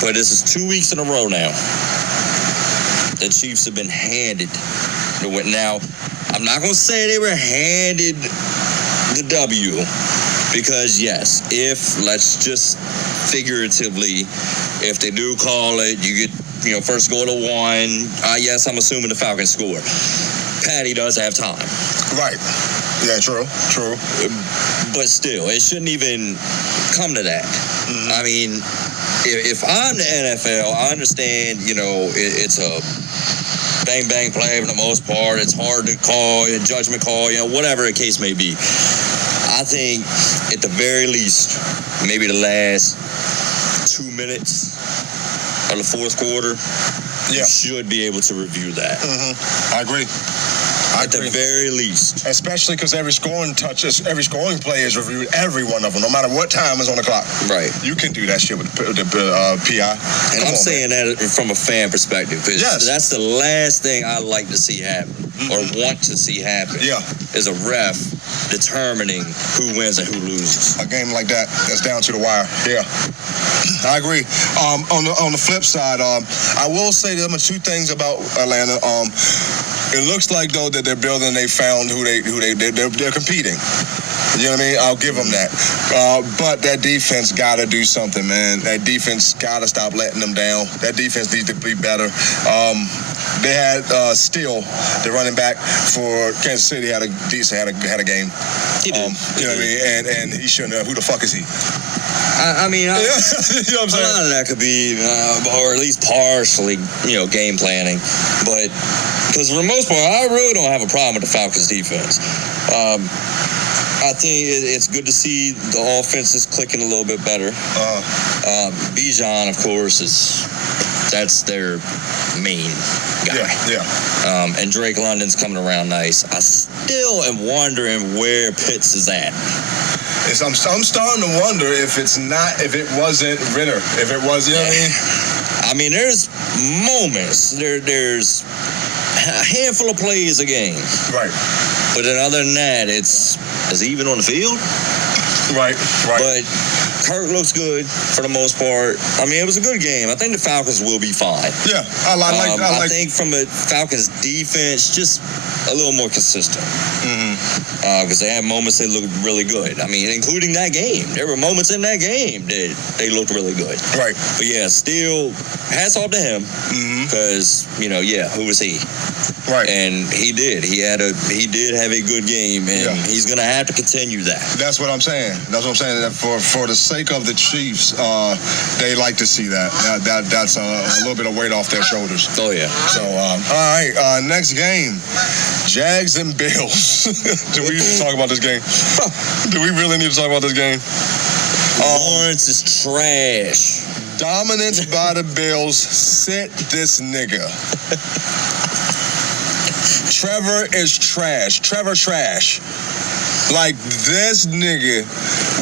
But this is 2 weeks in a row now. The Chiefs have been handed the win. Now, I'm not going to say they were handed the W because, yes, let's just figuratively, if they do call it, you get, first goal to 1. Yes, I'm assuming the Falcons score. Patty does have time. Right. Yeah, true. But still, it shouldn't even come to that. If I'm the NFL, I understand, it's a bang-bang play for the most part. It's hard to call, a judgment call, whatever the case may be. I think, at the very least, maybe the last 2 minutes of the fourth quarter, you should be able to review that. I agree. At the very least. Especially because every scoring play is reviewed, every one of them, no matter what time is on the clock. Right. You can do that shit with the PI. And I'm saying that from a fan perspective. Yes. That's the last thing I like to see happen or want to see happen. Yeah. Is a ref determining who wins and who loses. A game like that's down to the wire. Yeah. I agree. On the flip side, I will say there are 2 things about Atlanta. It looks like though that they're building. They found who they're competing. You know what I mean? I'll give them that. But that defense got to do something, man. That defense got to stop letting them down. That defense needs to be better. They had Steele, the running back for Kansas City, had a game. He did. You know what I mean? And he shouldn't have. Who the fuck is he? You know what I'm saying? A lot of that could be, or at least partially, game planning. But because for the most part, I really don't have a problem with the Falcons defense. I think it's good to see the offense is clicking a little bit better. Bijan, of course, that's their main guy. Yeah. And Drake London's coming around nice. I still am wondering where Pitts is at. I'm starting to wonder if it wasn't Ritter. If it was, you know what I mean? I mean, there's moments. There's a handful of plays a game. Right. But then other than that, is he even on the field? Right. But Kirk looks good for the most part. I mean, it was a good game. I think the Falcons will be fine. Yeah, I like. I think from the Falcons defense, just a little more consistent. Because they had moments they looked really good. I mean, including that game. There were moments in that game that they looked really good. Right. But yeah, still, hats off to him. Because, who was he? Right. And he did. He did have a good game, and he's going to have to continue that. That's what I'm saying. That for the sake of the Chiefs, they like to see that. That's a little bit of weight off their shoulders. Oh, yeah. So, all right, next game. Jags and Bills. Do we need to talk about this game? Do we really need to talk about this game? Lawrence is trash. Dominance by the Bills. Sit this nigga. Trevor is trash. Trevor trash. Like, this nigga,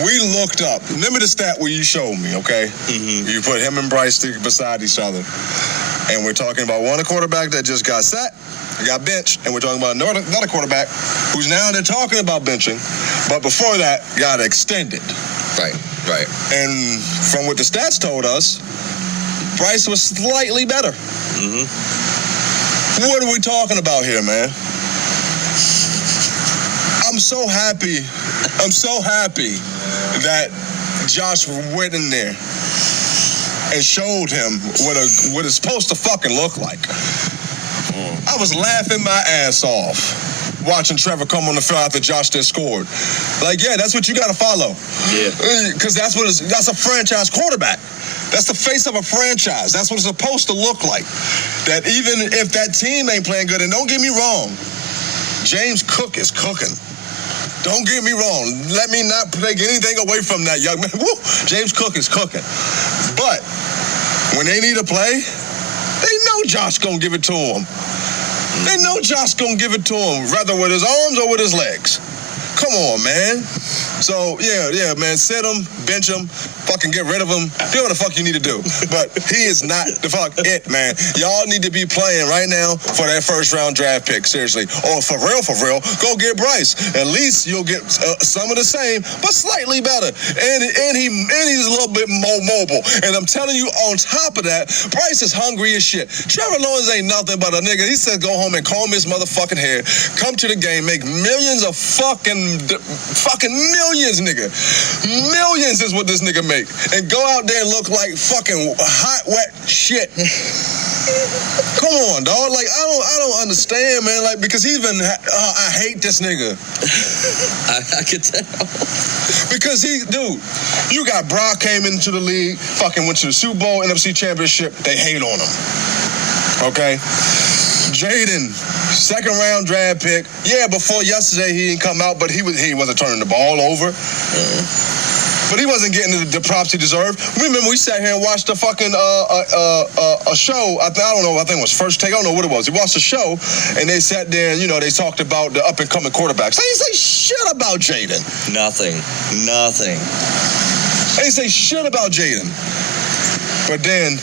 we looked up. Remember the stat where you showed me, okay? You put him and Bryce beside each other. And we're talking about a quarterback that just got set, got benched, and we're talking about another quarterback who's now they're talking about benching, but before that, got extended. Right. And from what the stats told us, Bryce was slightly better. What are we talking about here, man? I'm so happy that Josh went in there and showed him what it's supposed to fucking look like. I was laughing my ass off watching Trevor come on the field after Josh just scored. Like, yeah, that's what you got to follow. Yeah. Because that's a franchise quarterback. That's the face of a franchise. That's what it's supposed to look like. That even if that team ain't playing good, and don't get me wrong, James Cook is cooking. Don't get me wrong. Let me not take anything away from that young man. Woo! James Cook is cooking. But when they need a play, they know Josh gonna give it to him. They know Josh gonna give it to him, whether with his arms or with his legs. Come on, man. So, yeah, man, sit him, bench him, fucking get rid of him. Do what the fuck you need to do. But he is not the fuck it, man. Y'all need to be playing right now for that first-round draft pick, seriously. Or for real, go get Bryce. At least you'll get some of the same, but slightly better. And he's a little bit more mobile. And I'm telling you, on top of that, Bryce is hungry as shit. Trevor Lawrence ain't nothing but a nigga. He said go home and comb his motherfucking hair, come to the game, make millions of fucking millions, nigga. Millions is what this nigga make. And go out there and look like fucking hot, wet shit. Come on, dog. Like, I don't understand, man. Like, because even I hate this nigga. I could tell. Because you got Brock came into the league, fucking went to the Super Bowl, NFC Championship. They hate on him. Okay? Jaden, second-round draft pick. Yeah, before yesterday he didn't come out, but he wasn't turning the ball over. But he wasn't getting the props he deserved. Remember, we sat here and watched a fucking a show. I think it was First Take. I don't know what it was. We watched a show, and they sat there and, they talked about the up-and-coming quarterbacks. They didn't say shit about Jaden. Nothing. They didn't say shit about Jaden. But then,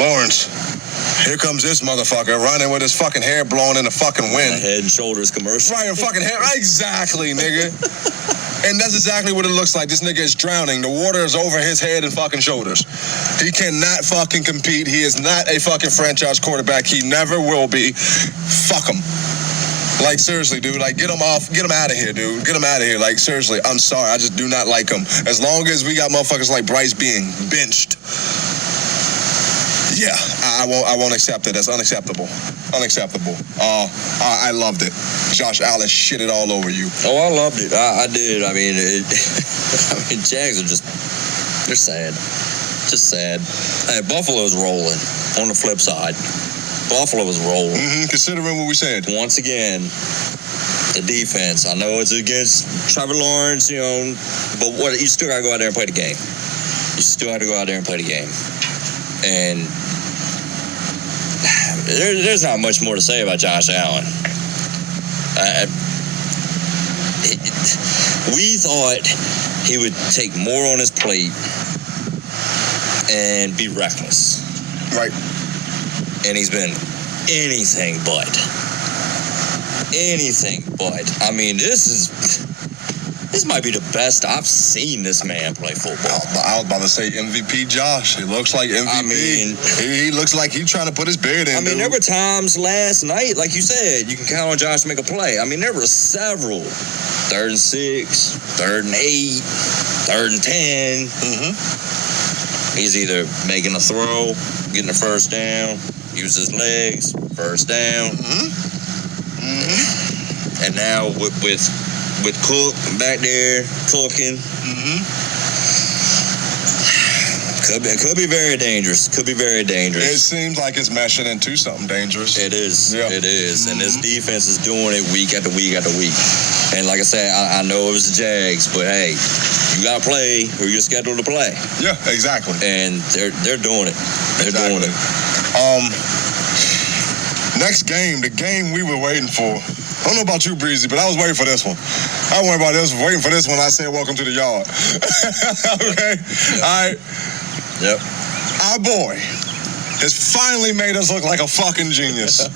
Lawrence, here comes this motherfucker running with his fucking hair blown in the fucking wind. Head and Shoulders commercial. Right, fucking hair. Exactly, nigga. And that's exactly what it looks like. This nigga is drowning. The water is over his head and fucking shoulders. He cannot fucking compete. He is not a fucking franchise quarterback. He never will be. Fuck him. Like, seriously, dude. Like, get him out of here, dude. Get him out of here. Like, seriously, I'm sorry. I just do not like him. As long as we got motherfuckers like Bryce being benched, yeah, I won't accept it. That's unacceptable. I loved it. Josh Allen shitted all over you. Oh, I loved it. I did. I mean, Jags are they're sad. Just sad. Hey, Buffalo's rolling on the flip side. Buffalo is rolling. Considering what we said. Once again, The defense. I know it's against Trevor Lawrence, but you still got to go out there and play the game. You still have to go out there and play the game. And there's not much more to say about Josh Allen. We thought he would take more on his plate and be reckless. Right. And he's been anything but. Anything but. I mean, this might be the best I've seen this man play football. I was about to say MVP Josh. He looks like MVP. I mean, he looks like he's trying to put his beard in. I mean, dude. there were times last night, like you said, you can count on Josh to make a play. I mean, there were several. 3rd and 6, 3rd and 8, 3rd and 10. Mm-hmm. He's either making a throw, getting a first down, use his legs, first down. Mm-hmm. Mm-hmm. And now with Cook back there cooking, could be very dangerous. Could be very dangerous. It seems like it's meshing into something dangerous. It is. Yeah. It is. And this defense is doing it week after week after week. And like I said, I know it was the Jags, but hey, you got to play who you're scheduled to play. Yeah, exactly. And they're doing it. They're doing it. Next game, the game we were waiting for. I don't know about you, Breezy, but I was waiting for this one. I went about this, waiting for this one. I said, welcome to the yard. Okay? Yep. All right. Yep. Our boy has finally made us look like a fucking genius.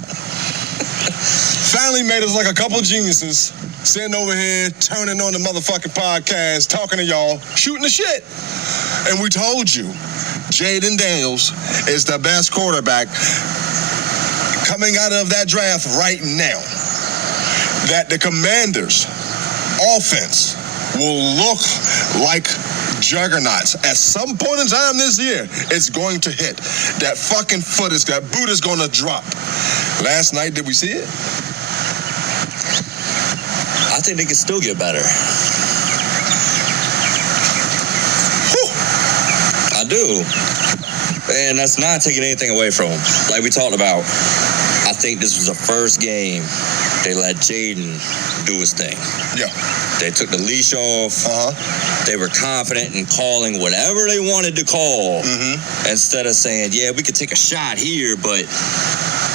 Finally made us like a couple geniuses sitting over here, turning on the motherfucking podcast, talking to y'all, shooting the shit. And we told you, Jaden Daniels is the best quarterback coming out of that draft right now. That the Commanders' offense will look like juggernauts. At some point in time this year, it's going to hit. That fucking that boot is going to drop. Last night, did we see it? I think they can still get better. Whew. I do. And that's not taking anything away from them. Like we talked about, I think this was the first game they let Jaden do his thing. Yeah. They took the leash off. They were confident in calling whatever they wanted to call instead of saying, yeah, we could take a shot here, but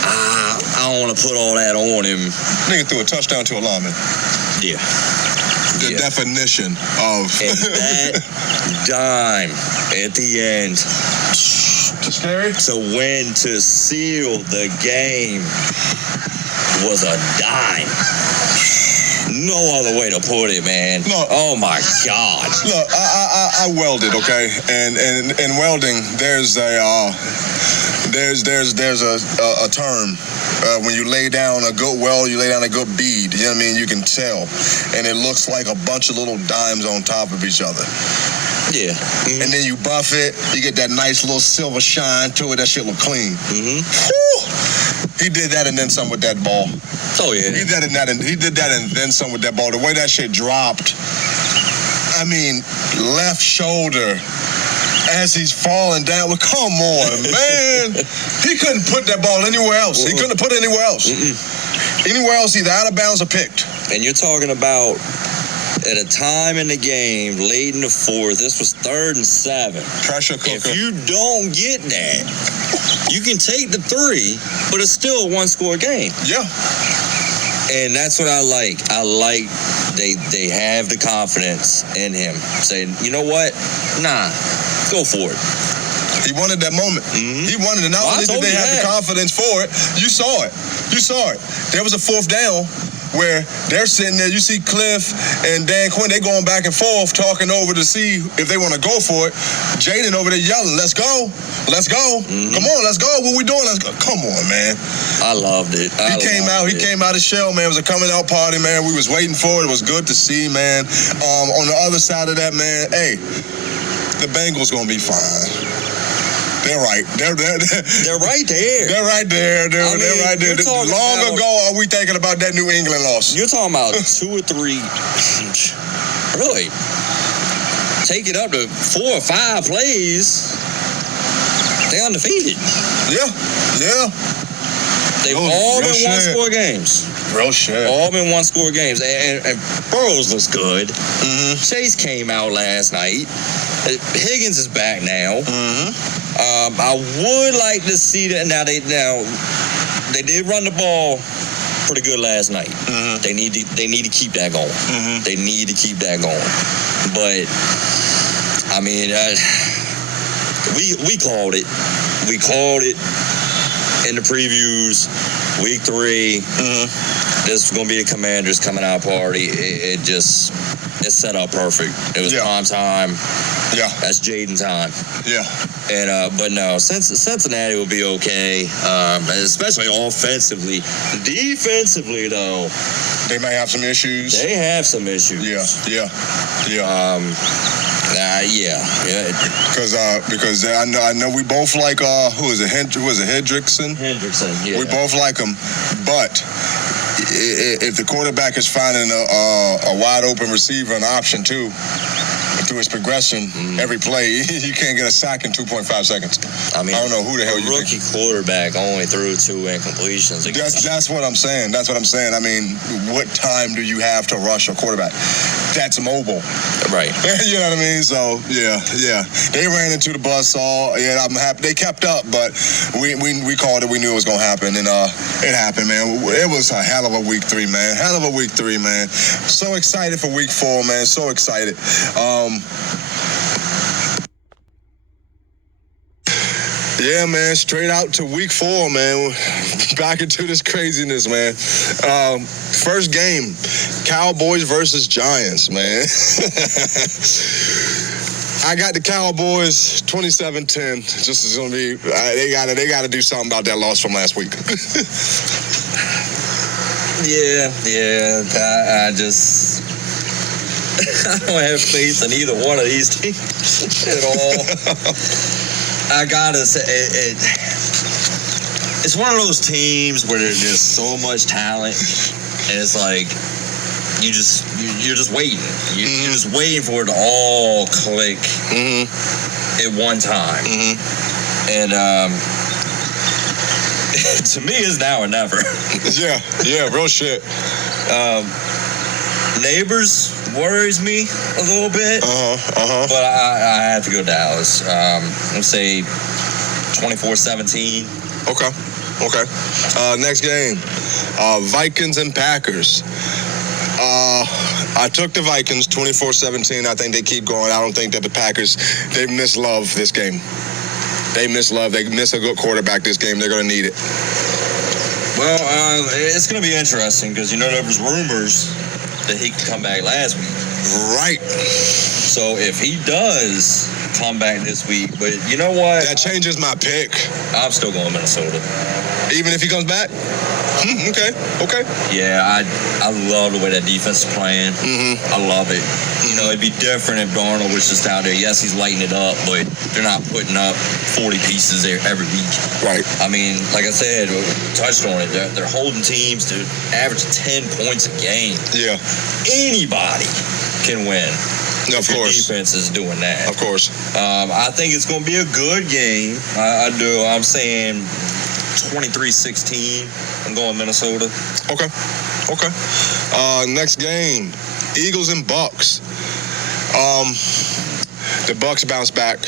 I don't want to put all that on him. Nigga threw a touchdown to a lineman. Yeah. The definition of... And that dime at the end scary. to win, to seal the game was a dime. No other way to put it, man. Look, oh my God. Look, I welded, okay, and in welding there's a term when you lay down a good weld, you lay down a good bead. You know what I mean? You can tell, and it looks like a bunch of little dimes on top of each other. Yeah. And then you buff it, you get that nice little silver shine to it. That shit look clean. Whew. He did that and then some with that ball. Oh yeah. He did that and then some with that ball. The way that shit dropped, I mean, left shoulder as he's falling down. Well, come on, man. He couldn't put that ball anywhere else. He couldn't put it anywhere else. Anywhere else, either out of bounds or picked. And you're talking about at a time in the game, late in the fourth, this was 3rd and 7. Pressure cooker. If you don't get that, you can take the 3, but it's still a one-score game. Yeah. And that's what I like. I like they have the confidence in him, saying, you know what? Nah, go for it. He wanted that moment. He wanted it. Not only did they have the confidence for it, you saw it. You saw it. There was a 4th down where they're sitting there. You see Cliff and Dan Quinn, they going back and forth talking over to see if they want to go for it. Jaden over there yelling, let's go. Let's go. Come on, let's go. What we doing? Let's go. Come on, man. I loved it. He came out of shell, man. It was a coming out party, man. We was waiting for it. It was good to see, man. On the other side of that, man, hey, the Bengals going to be fine. They're right. They're right there. They're right there. They're right there. Long ago, are we thinking about that New England loss? You're talking about 2 or 3. Really? Take it up to 4 or 5 plays. They're undefeated. Yeah. They They've all been one-score games. Real shit. All been one-score games. And Burrows looks good. Mm-hmm. Chase came out last night. Higgins is back now. Mm-hmm. I would like to see that. Now they did run the ball pretty good last night. Mm-hmm. They need to keep that going. Mm-hmm. They need to keep that going. But I mean, we called it. We called it in the previews. Week 3. Mm-hmm. This is gonna be the Commanders coming out party. It's set up perfect. It was prime time. Yeah. That's Jaden time. Yeah. And but no, Cincinnati will be okay, especially offensively. Defensively, though, they may have some issues. They have some issues. Yeah. Because I know we both like who is it? Hendrickson? Hendrickson. Yeah. We both like him, but if the quarterback is finding a wide open receiver an option too, through his progression every play, you can't get a sack in 2.5 seconds. I mean, I don't know who the hell you think. Rookie quarterback only threw 2 incompletions. That's what I'm saying. I mean, what time do you have to rush a quarterback? That's mobile. Right. You know what I mean? So, yeah. They ran into the buzzsaw. Yeah, I'm happy. They kept up, but we called it. We knew it was going to happen, and it happened, man. It was a hell of a week 3, man. So excited for week 4, man. So excited. Yeah, man, straight out to week 4, man. Back into this craziness, man. First game, Cowboys versus Giants, man. I got the Cowboys 27-10. Just is gonna be they gotta do something about that loss from last week. I just I don't have faith in either one of these teams at all. I gotta say, it's one of those teams where there's just so much talent, and it's like you're just waiting. You're just waiting for it to all click at one time. And to me, it's now or never. Yeah, real shit. Neighbors worries me a little bit, but I have to go Dallas. Let's say 24-17. Okay. Next game, Vikings and Packers. I took the Vikings 24-17. I think they keep going. I don't think that the Packers, they miss Love this game. They miss Love. They miss a good quarterback this game. They're going to need it. Well, it's going to be interesting because, there was rumors that he could come back last week. Right. So if he does come back this week, but you know what? That changes my pick. I'm still going Minnesota. Even if he comes back? Okay. Yeah, I love the way that defense is playing. I love it. It'd be different if Darnold was just out there. Yes, he's lighting it up, but they're not putting up 40 pieces there every week. Right. I mean, like I said, we touched on it. They're holding teams to average 10 points a game. Yeah. Anybody can win. Of course. Your defense is doing that. Of course. I think it's going to be a good game. I do. I'm saying 23-16. I'm going Minnesota. Okay. Next game, Eagles and Bucks. The Bucks bounce back.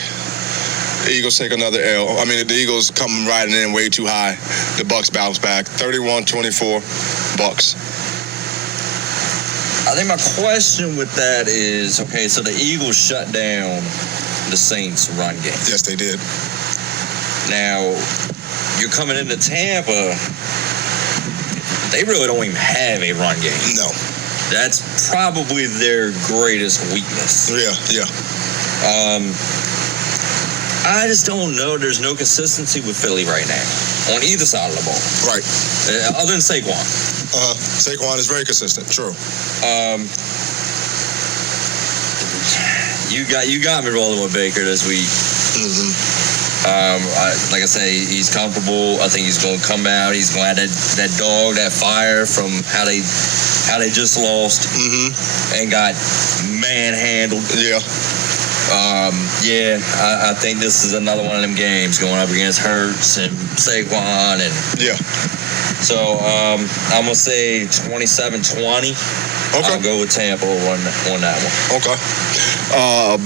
The Eagles take another L. I mean, the Eagles come riding in way too high. The Bucks bounce back. 31-24, Bucks. I think my question with that is, okay, so the Eagles shut down the Saints' run game. Yes, they did. Now, you're coming into Tampa, they really don't even have a run game. No. That's probably their greatest weakness. Yeah. I just don't know. There's no consistency with Philly right now on either side of the ball. Right. Other than Saquon. Saquon is very consistent. True. You got me rolling with Baker this week. Like I say, he's comfortable. I think he's going to come out. He's going to have that dog, that fire from how they just lost and got manhandled. Yeah. I think this is another one of them games going up against Hurts and Saquon. And Yeah. so I'm going to say 27-20. Okay. I'll go with Tampa on that one. Okay.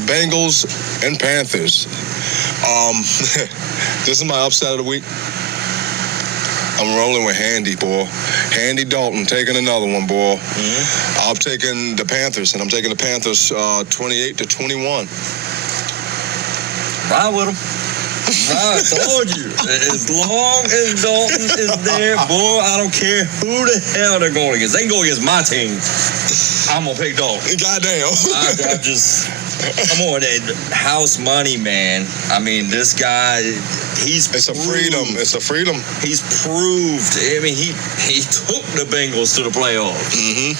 Bengals and Panthers. This is my upset of the week. I'm rolling with Handy, boy. Handy Dalton taking another one, boy. Mm-hmm. I'm taking the Panthers, and I'm taking the Panthers 28-21. Ride with him. I told you. As long as Dalton is there, boy, I don't care who the hell they're going against. They can go against my team. I'm going to pick Dalton. Goddamn. I just, come on, house money, man. I mean, this guy, It's a freedom. It's a freedom. He's proved. I mean, he took the Bengals to the playoffs. Mm-hmm.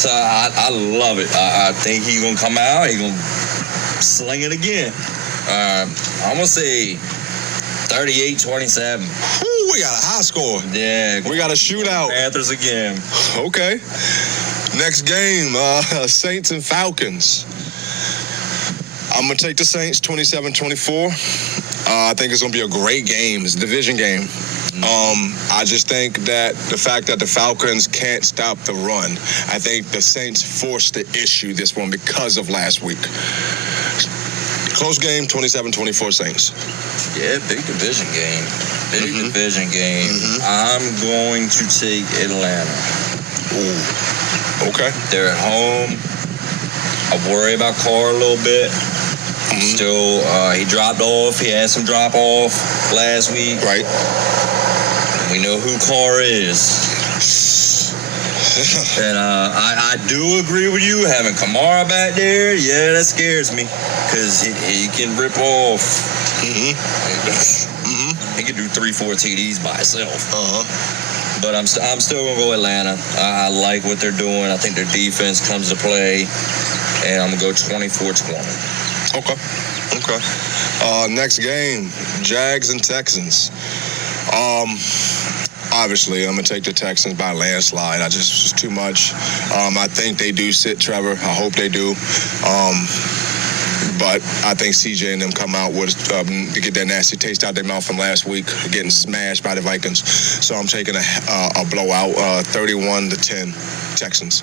So I love it. I think he's going to come out. He's going to sling it again. I'm going to say 38-27. Ooh, we got a high score. Yeah. We got a shootout. Panthers again. Okay. Next game, Saints and Falcons. I'm going to take the Saints 27-24. I think it's going to be a great game. It's a division game. I just think that the fact that the Falcons can't stop the run, I think the Saints forced the issue this one because of last week. Close game, 27-24 Saints. Yeah, big division game. Big division game. I'm going to take Atlanta. Ooh. Okay. They're at home. I worry about Carr a little bit. Still, he dropped off. He had some drop off last week. Right. We know who Carr is. And I do agree with you. Having Kamara back there, yeah, that scares me. Because he can rip off. He can do 3-4 TDs by himself. But I'm still going to go Atlanta. I like what they're doing. I think their defense comes to play. And I'm going to go 24-20. Okay. Next game, Jags and Texans. Obviously, I'm going to take the Texans by landslide. It's too much. I think they do sit Trevor. I hope they do. But I think CJ and them come out with to get that nasty taste out their mouth from last week, getting smashed by the Vikings. So I'm taking a blowout, 31-10 Texans.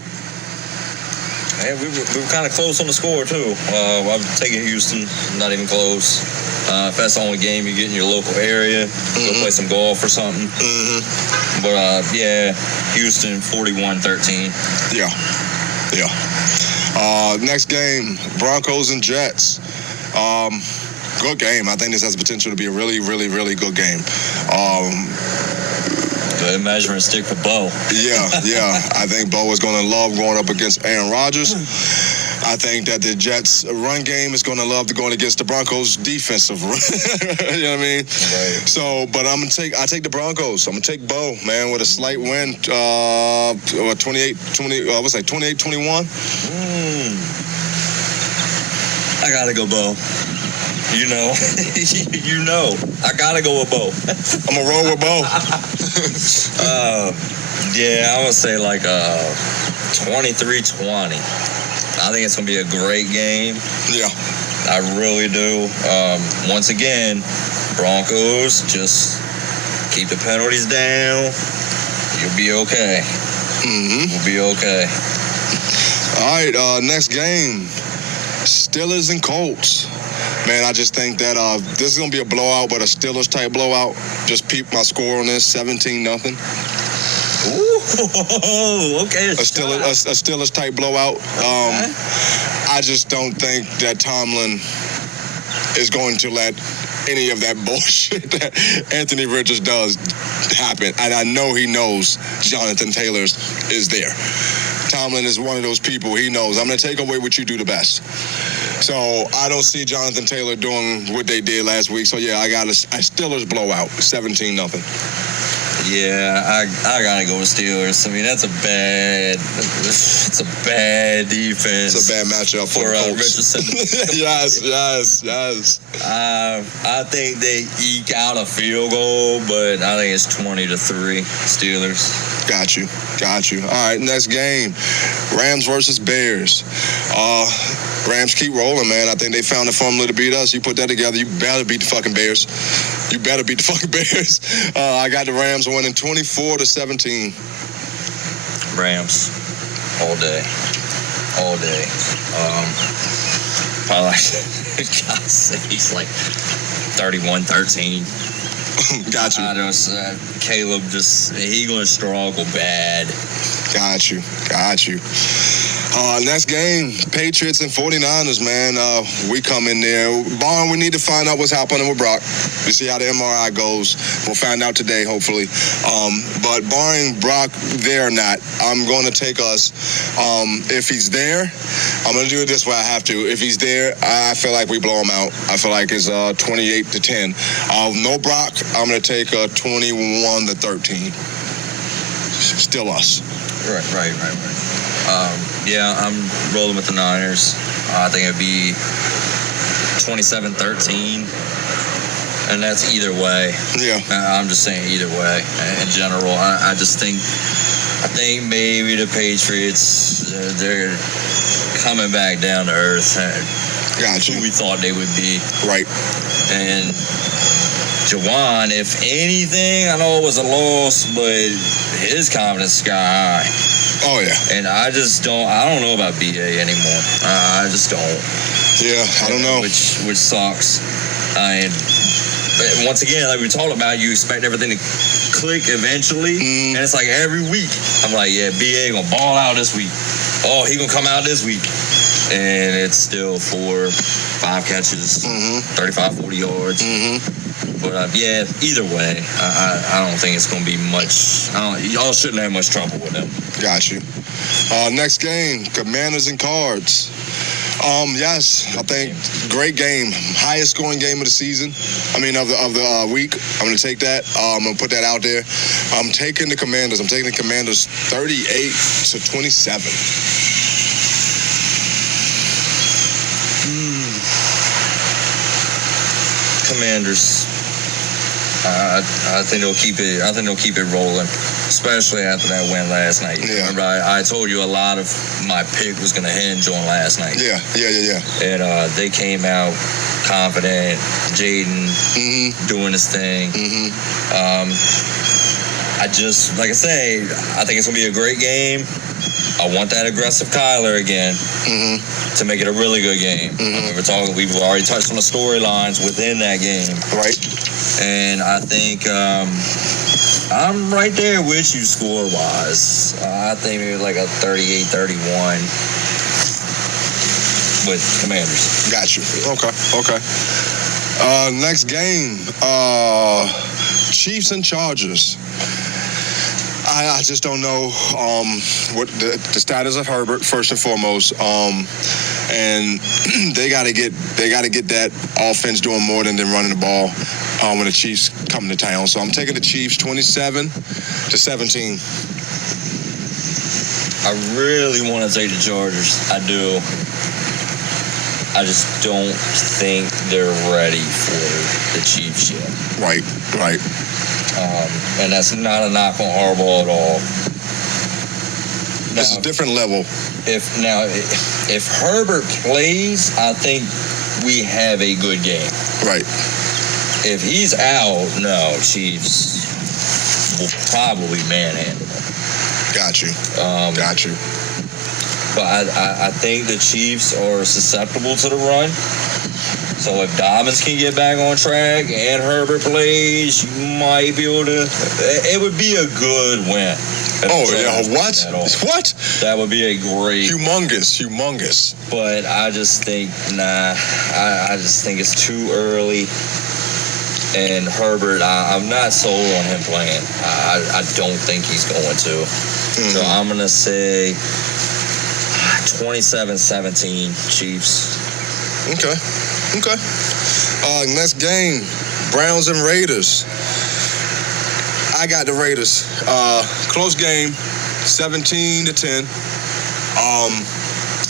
Man, we were kind of close on the score, too. I'm taking Houston, not even close. If that's the only game you get in your local area, go play some golf or something. But, Houston, 41-13. Yeah. Next game, Broncos and Jets. Good game. I think this has the potential to be a really, really, really good game. Good measuring stick for Bo. Yeah. I think Bo is going to love going up against Aaron Rodgers. I think that the Jets' run game is going to love going against the Broncos' defensive run. You know what I mean? Right. So, but I take the Broncos. I'm going to take Bo, man, with a slight win, 28-21. I got to go Bo. You know, I gotta go with Bo. I'm gonna roll with Bo. I'm gonna say like 23-20. I think it's gonna be a great game. Yeah, I really do. Once again, Broncos just keep the penalties down. You'll be okay. You'll be okay. All right, next game, Steelers and Colts. Man, I just think that this is going to be a blowout, but a Steelers-type blowout. Just peep my score on this, 17-0. Ooh, okay. A Steelers-type blowout. I just don't think that Tomlin is going to let any of that bullshit that Anthony Richards does happen. And I know he knows Jonathan Taylor is there. Tomlin is one of those people, he knows, I'm going to take away what you do the best. So I don't see Jonathan Taylor doing what they did last week. So, yeah, I got a Steelers blowout, 17-0. Yeah, I got to go with Steelers. I mean, it's a bad defense. It's a bad matchup for Richardson. Yes. I think they eke out a field goal, but I think it's 20-3 Steelers. Got you. All right, next game, Rams versus Bears. Rams keep rolling, man. I think they found a formula to beat us. You put that together, you better beat the fucking Bears. You better beat the fucking Bears. I got the Rams winning 24-17. Rams. All day. All day. Probably like, God sakes, like 31-13. Got you. I just, Caleb he gonna struggle bad. Got you. Next game, Patriots and 49ers, man. We come in there. Barn, we need to find out what's happening with Brock. We see how the MRI goes. We'll find out today, hopefully. But barring Brock there or not, I'm going to take us. If he's there, I'm going to do it this way. I have to. If he's there, I feel like we blow him out. I feel like it's 28-10. No Brock, I'm going to take 21-13. Still us. Right. Yeah, I'm rolling with the Niners. I think it'd be 27-13, and that's either way. Yeah. I'm just saying either way. In general, I think maybe the Patriots, they're coming back down to earth. Got you. Who we thought they would be. Right. And Jawan, if anything, I know it was a loss, but his confidence is sky high. Oh, yeah. And I don't know about BA anymore. I just don't. Yeah, I don't know. Which sucks. And once again, like we talked about, you expect everything to click eventually. And it's like every week, I'm like, yeah, BA gonna ball out this week. Oh, he gonna come out this week. And it's still 4-5 catches, 35, 40 yards. But yeah, either way, I don't think it's going to be much. Y'all shouldn't have much trouble with them. Got you. Next game, Commanders and Cards. Yes, I think great game, highest scoring game of the season. I mean of the week. I'm going to take that. I'm going to put that out there. I'm taking the Commanders. 38-27. Commanders. I think they'll keep it. I think they'll keep it rolling, especially after that win last night. Yeah. Remember, I told you a lot of my pick was going to hinge on last night. Yeah. And they came out confident. Jaden doing his thing. I just, like I say, I think it's going to be a great game. I want that aggressive Kyler again to make it a really good game. We've already touched on the storylines within that game. Right. And I think I'm right there with you score-wise. I think maybe like a 38-31 with Commanders. Got you. Okay. Next game, Chiefs and Chargers. I just don't know what the status of Herbert first and foremost, and they got to get that offense doing more than running the ball when the Chiefs come to town. So I'm taking the Chiefs 27-17. I really want to take the Chargers. I do. I just don't think they're ready for the Chiefs yet. Right. And that's not a knock on Harbaugh at all. It's a different level. If Herbert plays, I think we have a good game. Right. If he's out, no, Chiefs will probably manhandle them. Got you. But I think the Chiefs are susceptible to the run. So if Dobbins can get back on track and Herbert plays, you might be able to. It would be a good win. Oh, yeah. What? That would be a great. Humongous. But I just think, I just think it's too early. And Herbert, I'm not sold on him playing. I don't think he's going to. So I'm going to say 27-17 Chiefs. Okay. Next game, Browns and Raiders. I got the Raiders. Close game, 17-10.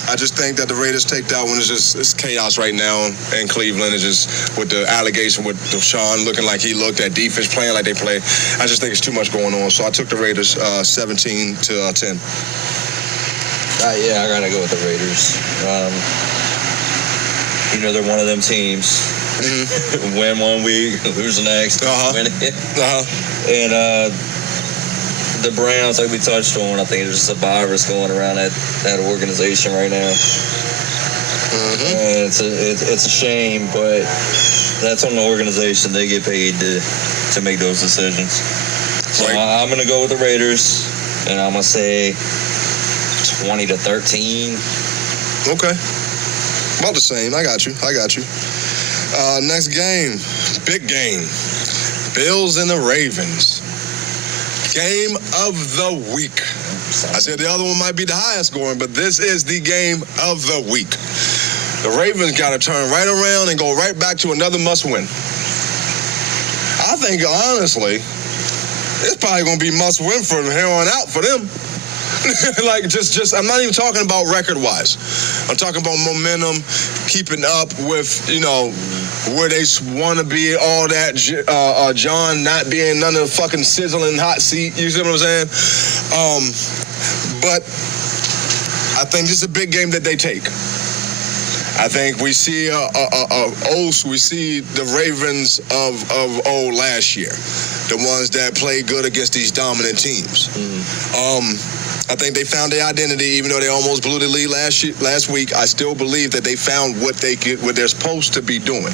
I just think that the Raiders take that one. It's chaos right now in Cleveland. It's just with the allegation with Deshaun looking like he looked at defense, playing like they play. I just think it's too much going on. So I took the Raiders 17-10. Yeah, I gotta go with the Raiders. they're one of them teams. Win one week, lose the next. Win it. And the Browns, like we touched on, I think there's just a virus going around that organization right now. And it's a shame, but that's on the organization. They get paid to make those decisions. So I'm going to go with the Raiders, and I'm going to say 20-13. Okay. About the same. I got you. Next game. Big game. Bills and the Ravens. Game of the week. I said the other one might be the highest scoring, but this is the game of the week. The Ravens got to turn right around and go right back to another must-win. I think, honestly, it's probably going to be must-win from here on out for them. Like, just I'm not even talking about record-wise. I'm talking about momentum, keeping up with, where they want to be, all that. John not being none of the fucking sizzling hot seat. You see what I'm saying? But I think this is a big game that they take. I think we see we see the Ravens of old last year, the ones that play good against these dominant teams. I think they found their identity, even though they almost blew the lead last week. I still believe that they found what they're supposed to be doing.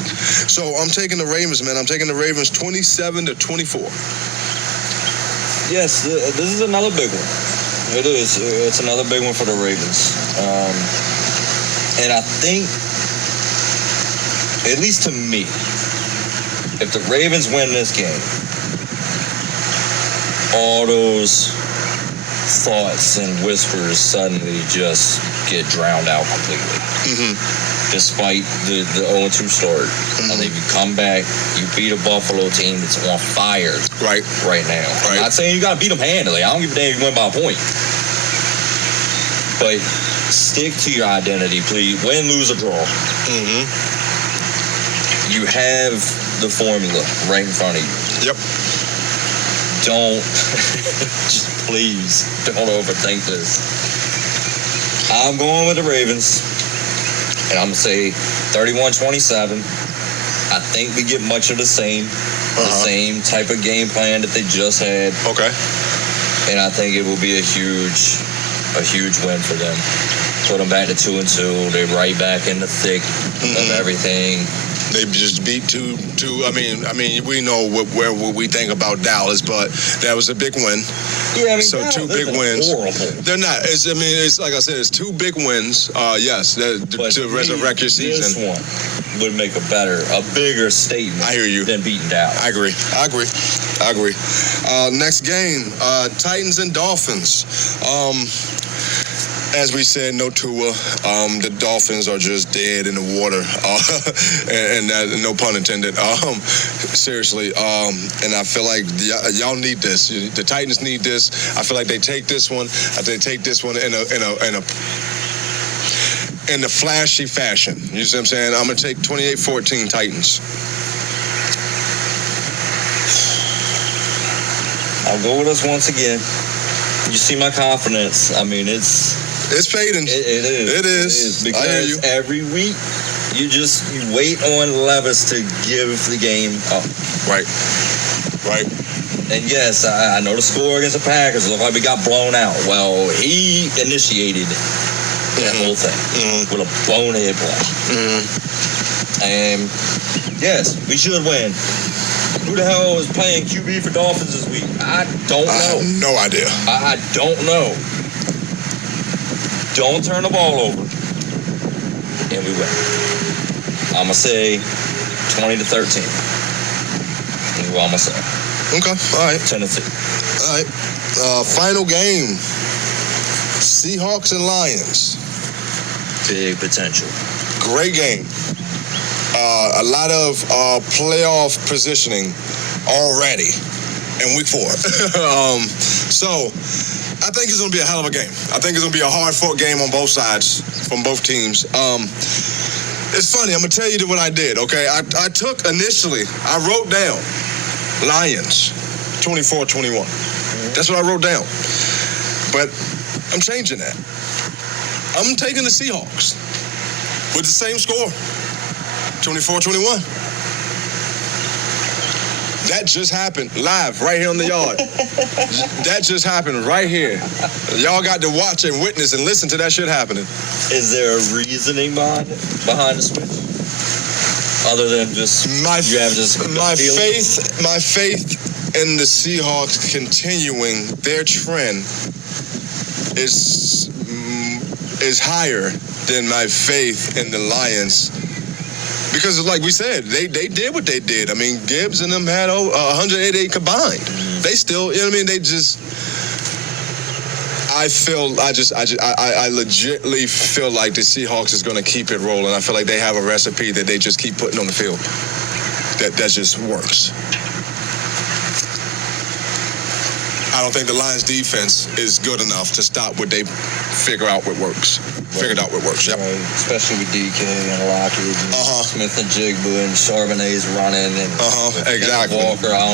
So I'm taking the Ravens, man. I'm taking the Ravens 27-24. Yes, this is another big one. It is. It's another big one for the Ravens. And I think, at least to me, if the Ravens win this game, all those thoughts and whispers suddenly just get drowned out completely. Despite the 0-2 start. And if you come back, you beat a Buffalo team that's on fire right now. I'm not saying you got to beat them handily. I don't give a damn if you win by a point. But stick to your identity, please. Win, lose, or draw. You have the formula right in front of you. Yep. Please don't overthink this. I'm going with the Ravens, and I'm going to say 31-27. I think we get much of the same type of game plan that they just had. Okay. And I think it will be a huge win for them. Put them back to 2-2. They're right back in the thick of everything. They just beat two. I mean, we know where we think about Dallas, but that was a big win. Yeah, I mean, so Dallas 2 big wins. Horrible. They're not. It's like I said. It's 2 big wins. Yes, to resurrect your season. This one would make a bigger statement. I hear you. Than beating Dallas. I agree. Next game, Titans and Dolphins. As we said, no Tua. The Dolphins are just dead in the water, and no pun intended. Seriously, and I feel like y'all need this. The Titans need this. I feel like they take this one. They take this one in a flashy fashion. You see what I'm saying? I'm gonna take 28-14 Titans. I'll go with us once again. You see my confidence. I mean, it's fading. It is. Because I hear you. Every week, you wait on Levis to give the game up. Right. And yes, I know the score against the Packers looked like we got blown out. Well, he initiated that whole thing with a bonehead play. And yes, we should win. Who the hell is playing QB for Dolphins this week? I don't know. I have no idea. I don't know. Don't turn the ball over. And we win. I'm going to say 20-13. That's what I'm going to say. Okay. All right. Tennessee. All right. Final game. Seahawks and Lions. Big potential. Great game. A lot of playoff positioning already in week 4. So I think it's going to be a hell of a game. I think it's going to be a hard-fought game on both sides, from both teams. It's funny. I'm going to tell you what I did, okay? I took initially, I wrote down Lions 24-21. That's what I wrote down. But I'm changing that. I'm taking the Seahawks with the same score. 24-21. That just happened live right here on the yard. That just happened right here. Y'all got to watch and witness and listen to that shit happening. Is there a reasoning behind the switch? Other than just My feeling? faith in the Seahawks continuing their trend is higher than my faith in the Lions. Because, like we said, they did what they did. I mean, Gibbs and them had 188 combined. They still, you know what I mean? They just, I legitimately feel like the Seahawks is going to keep it rolling. I feel like they have a recipe that they just keep putting on the field. That just works. I don't think the Lions defense is good enough to stop what they figured out what works. Yep. Right. Especially with DK and Lockett and Smith and Jigba and Charbonnet's running and exactly. Walker. I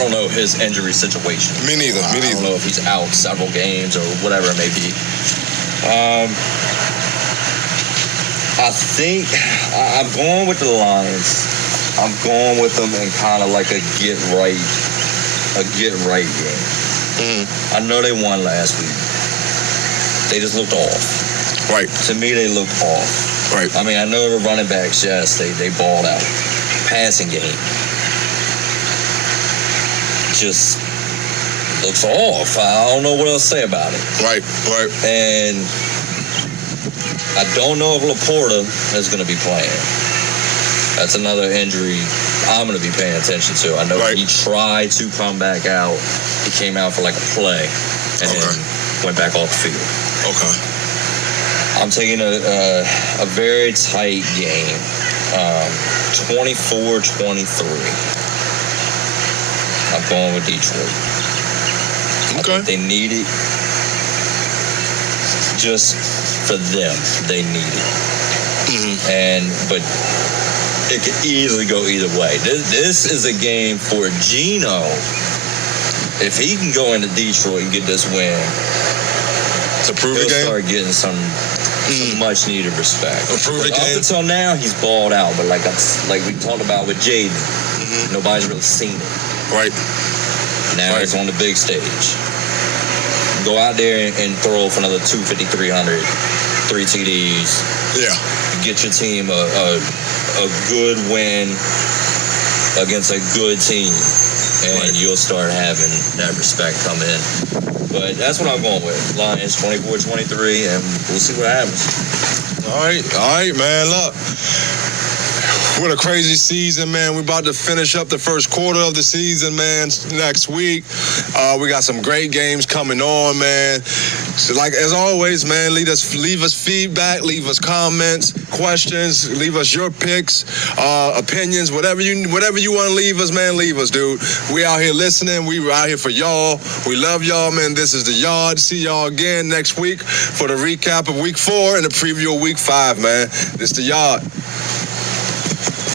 don't know his injury situation. Me neither. I don't know if he's out several games or whatever it may be. I think I'm going with the Lions. I'm going with them in kind of like a get right game. I know they won last week. They just looked off. Right. To me, they looked off. Right. I mean, I know the running backs, yes, they balled out. Passing game just looks off. I don't know what else to say about it. Right. And I don't know if Laporta is going to be playing. That's another injury I'm going to be paying attention to. I know he tried to come back out. He came out for like a play and then went back off the field. Okay. I'm taking a very tight game, 24-23. I'm going with Detroit. I think they need it. Just for them, they need it. But it could easily go either way. This is a game for Geno. If he can go into Detroit and get this win, he'll start getting some much needed respect. Up until now, he's balled out, but like we talked about with Jaden, nobody's really seen it. Right. Now he's on the big stage. Go out there and throw for another 250, 300, 3 TDs. Yeah. Get your team a good win against a good team, and you'll start having that respect come in. But that's what I'm going with. Lions 24-23, and we'll see what happens. All right, man. Look, what a crazy season, man. We're about to finish up the first quarter of the season, man, next week. We got some great games coming on, man. So, like, as always, man, leave us feedback, leave us comments, questions, leave us your picks, opinions, whatever you want to leave us, man, leave us, dude. We out here listening. We out here for y'all. We love y'all, man. This is The Yard. See y'all again next week for the recap of Week 4 and the preview of Week 5, man. This is The Yard.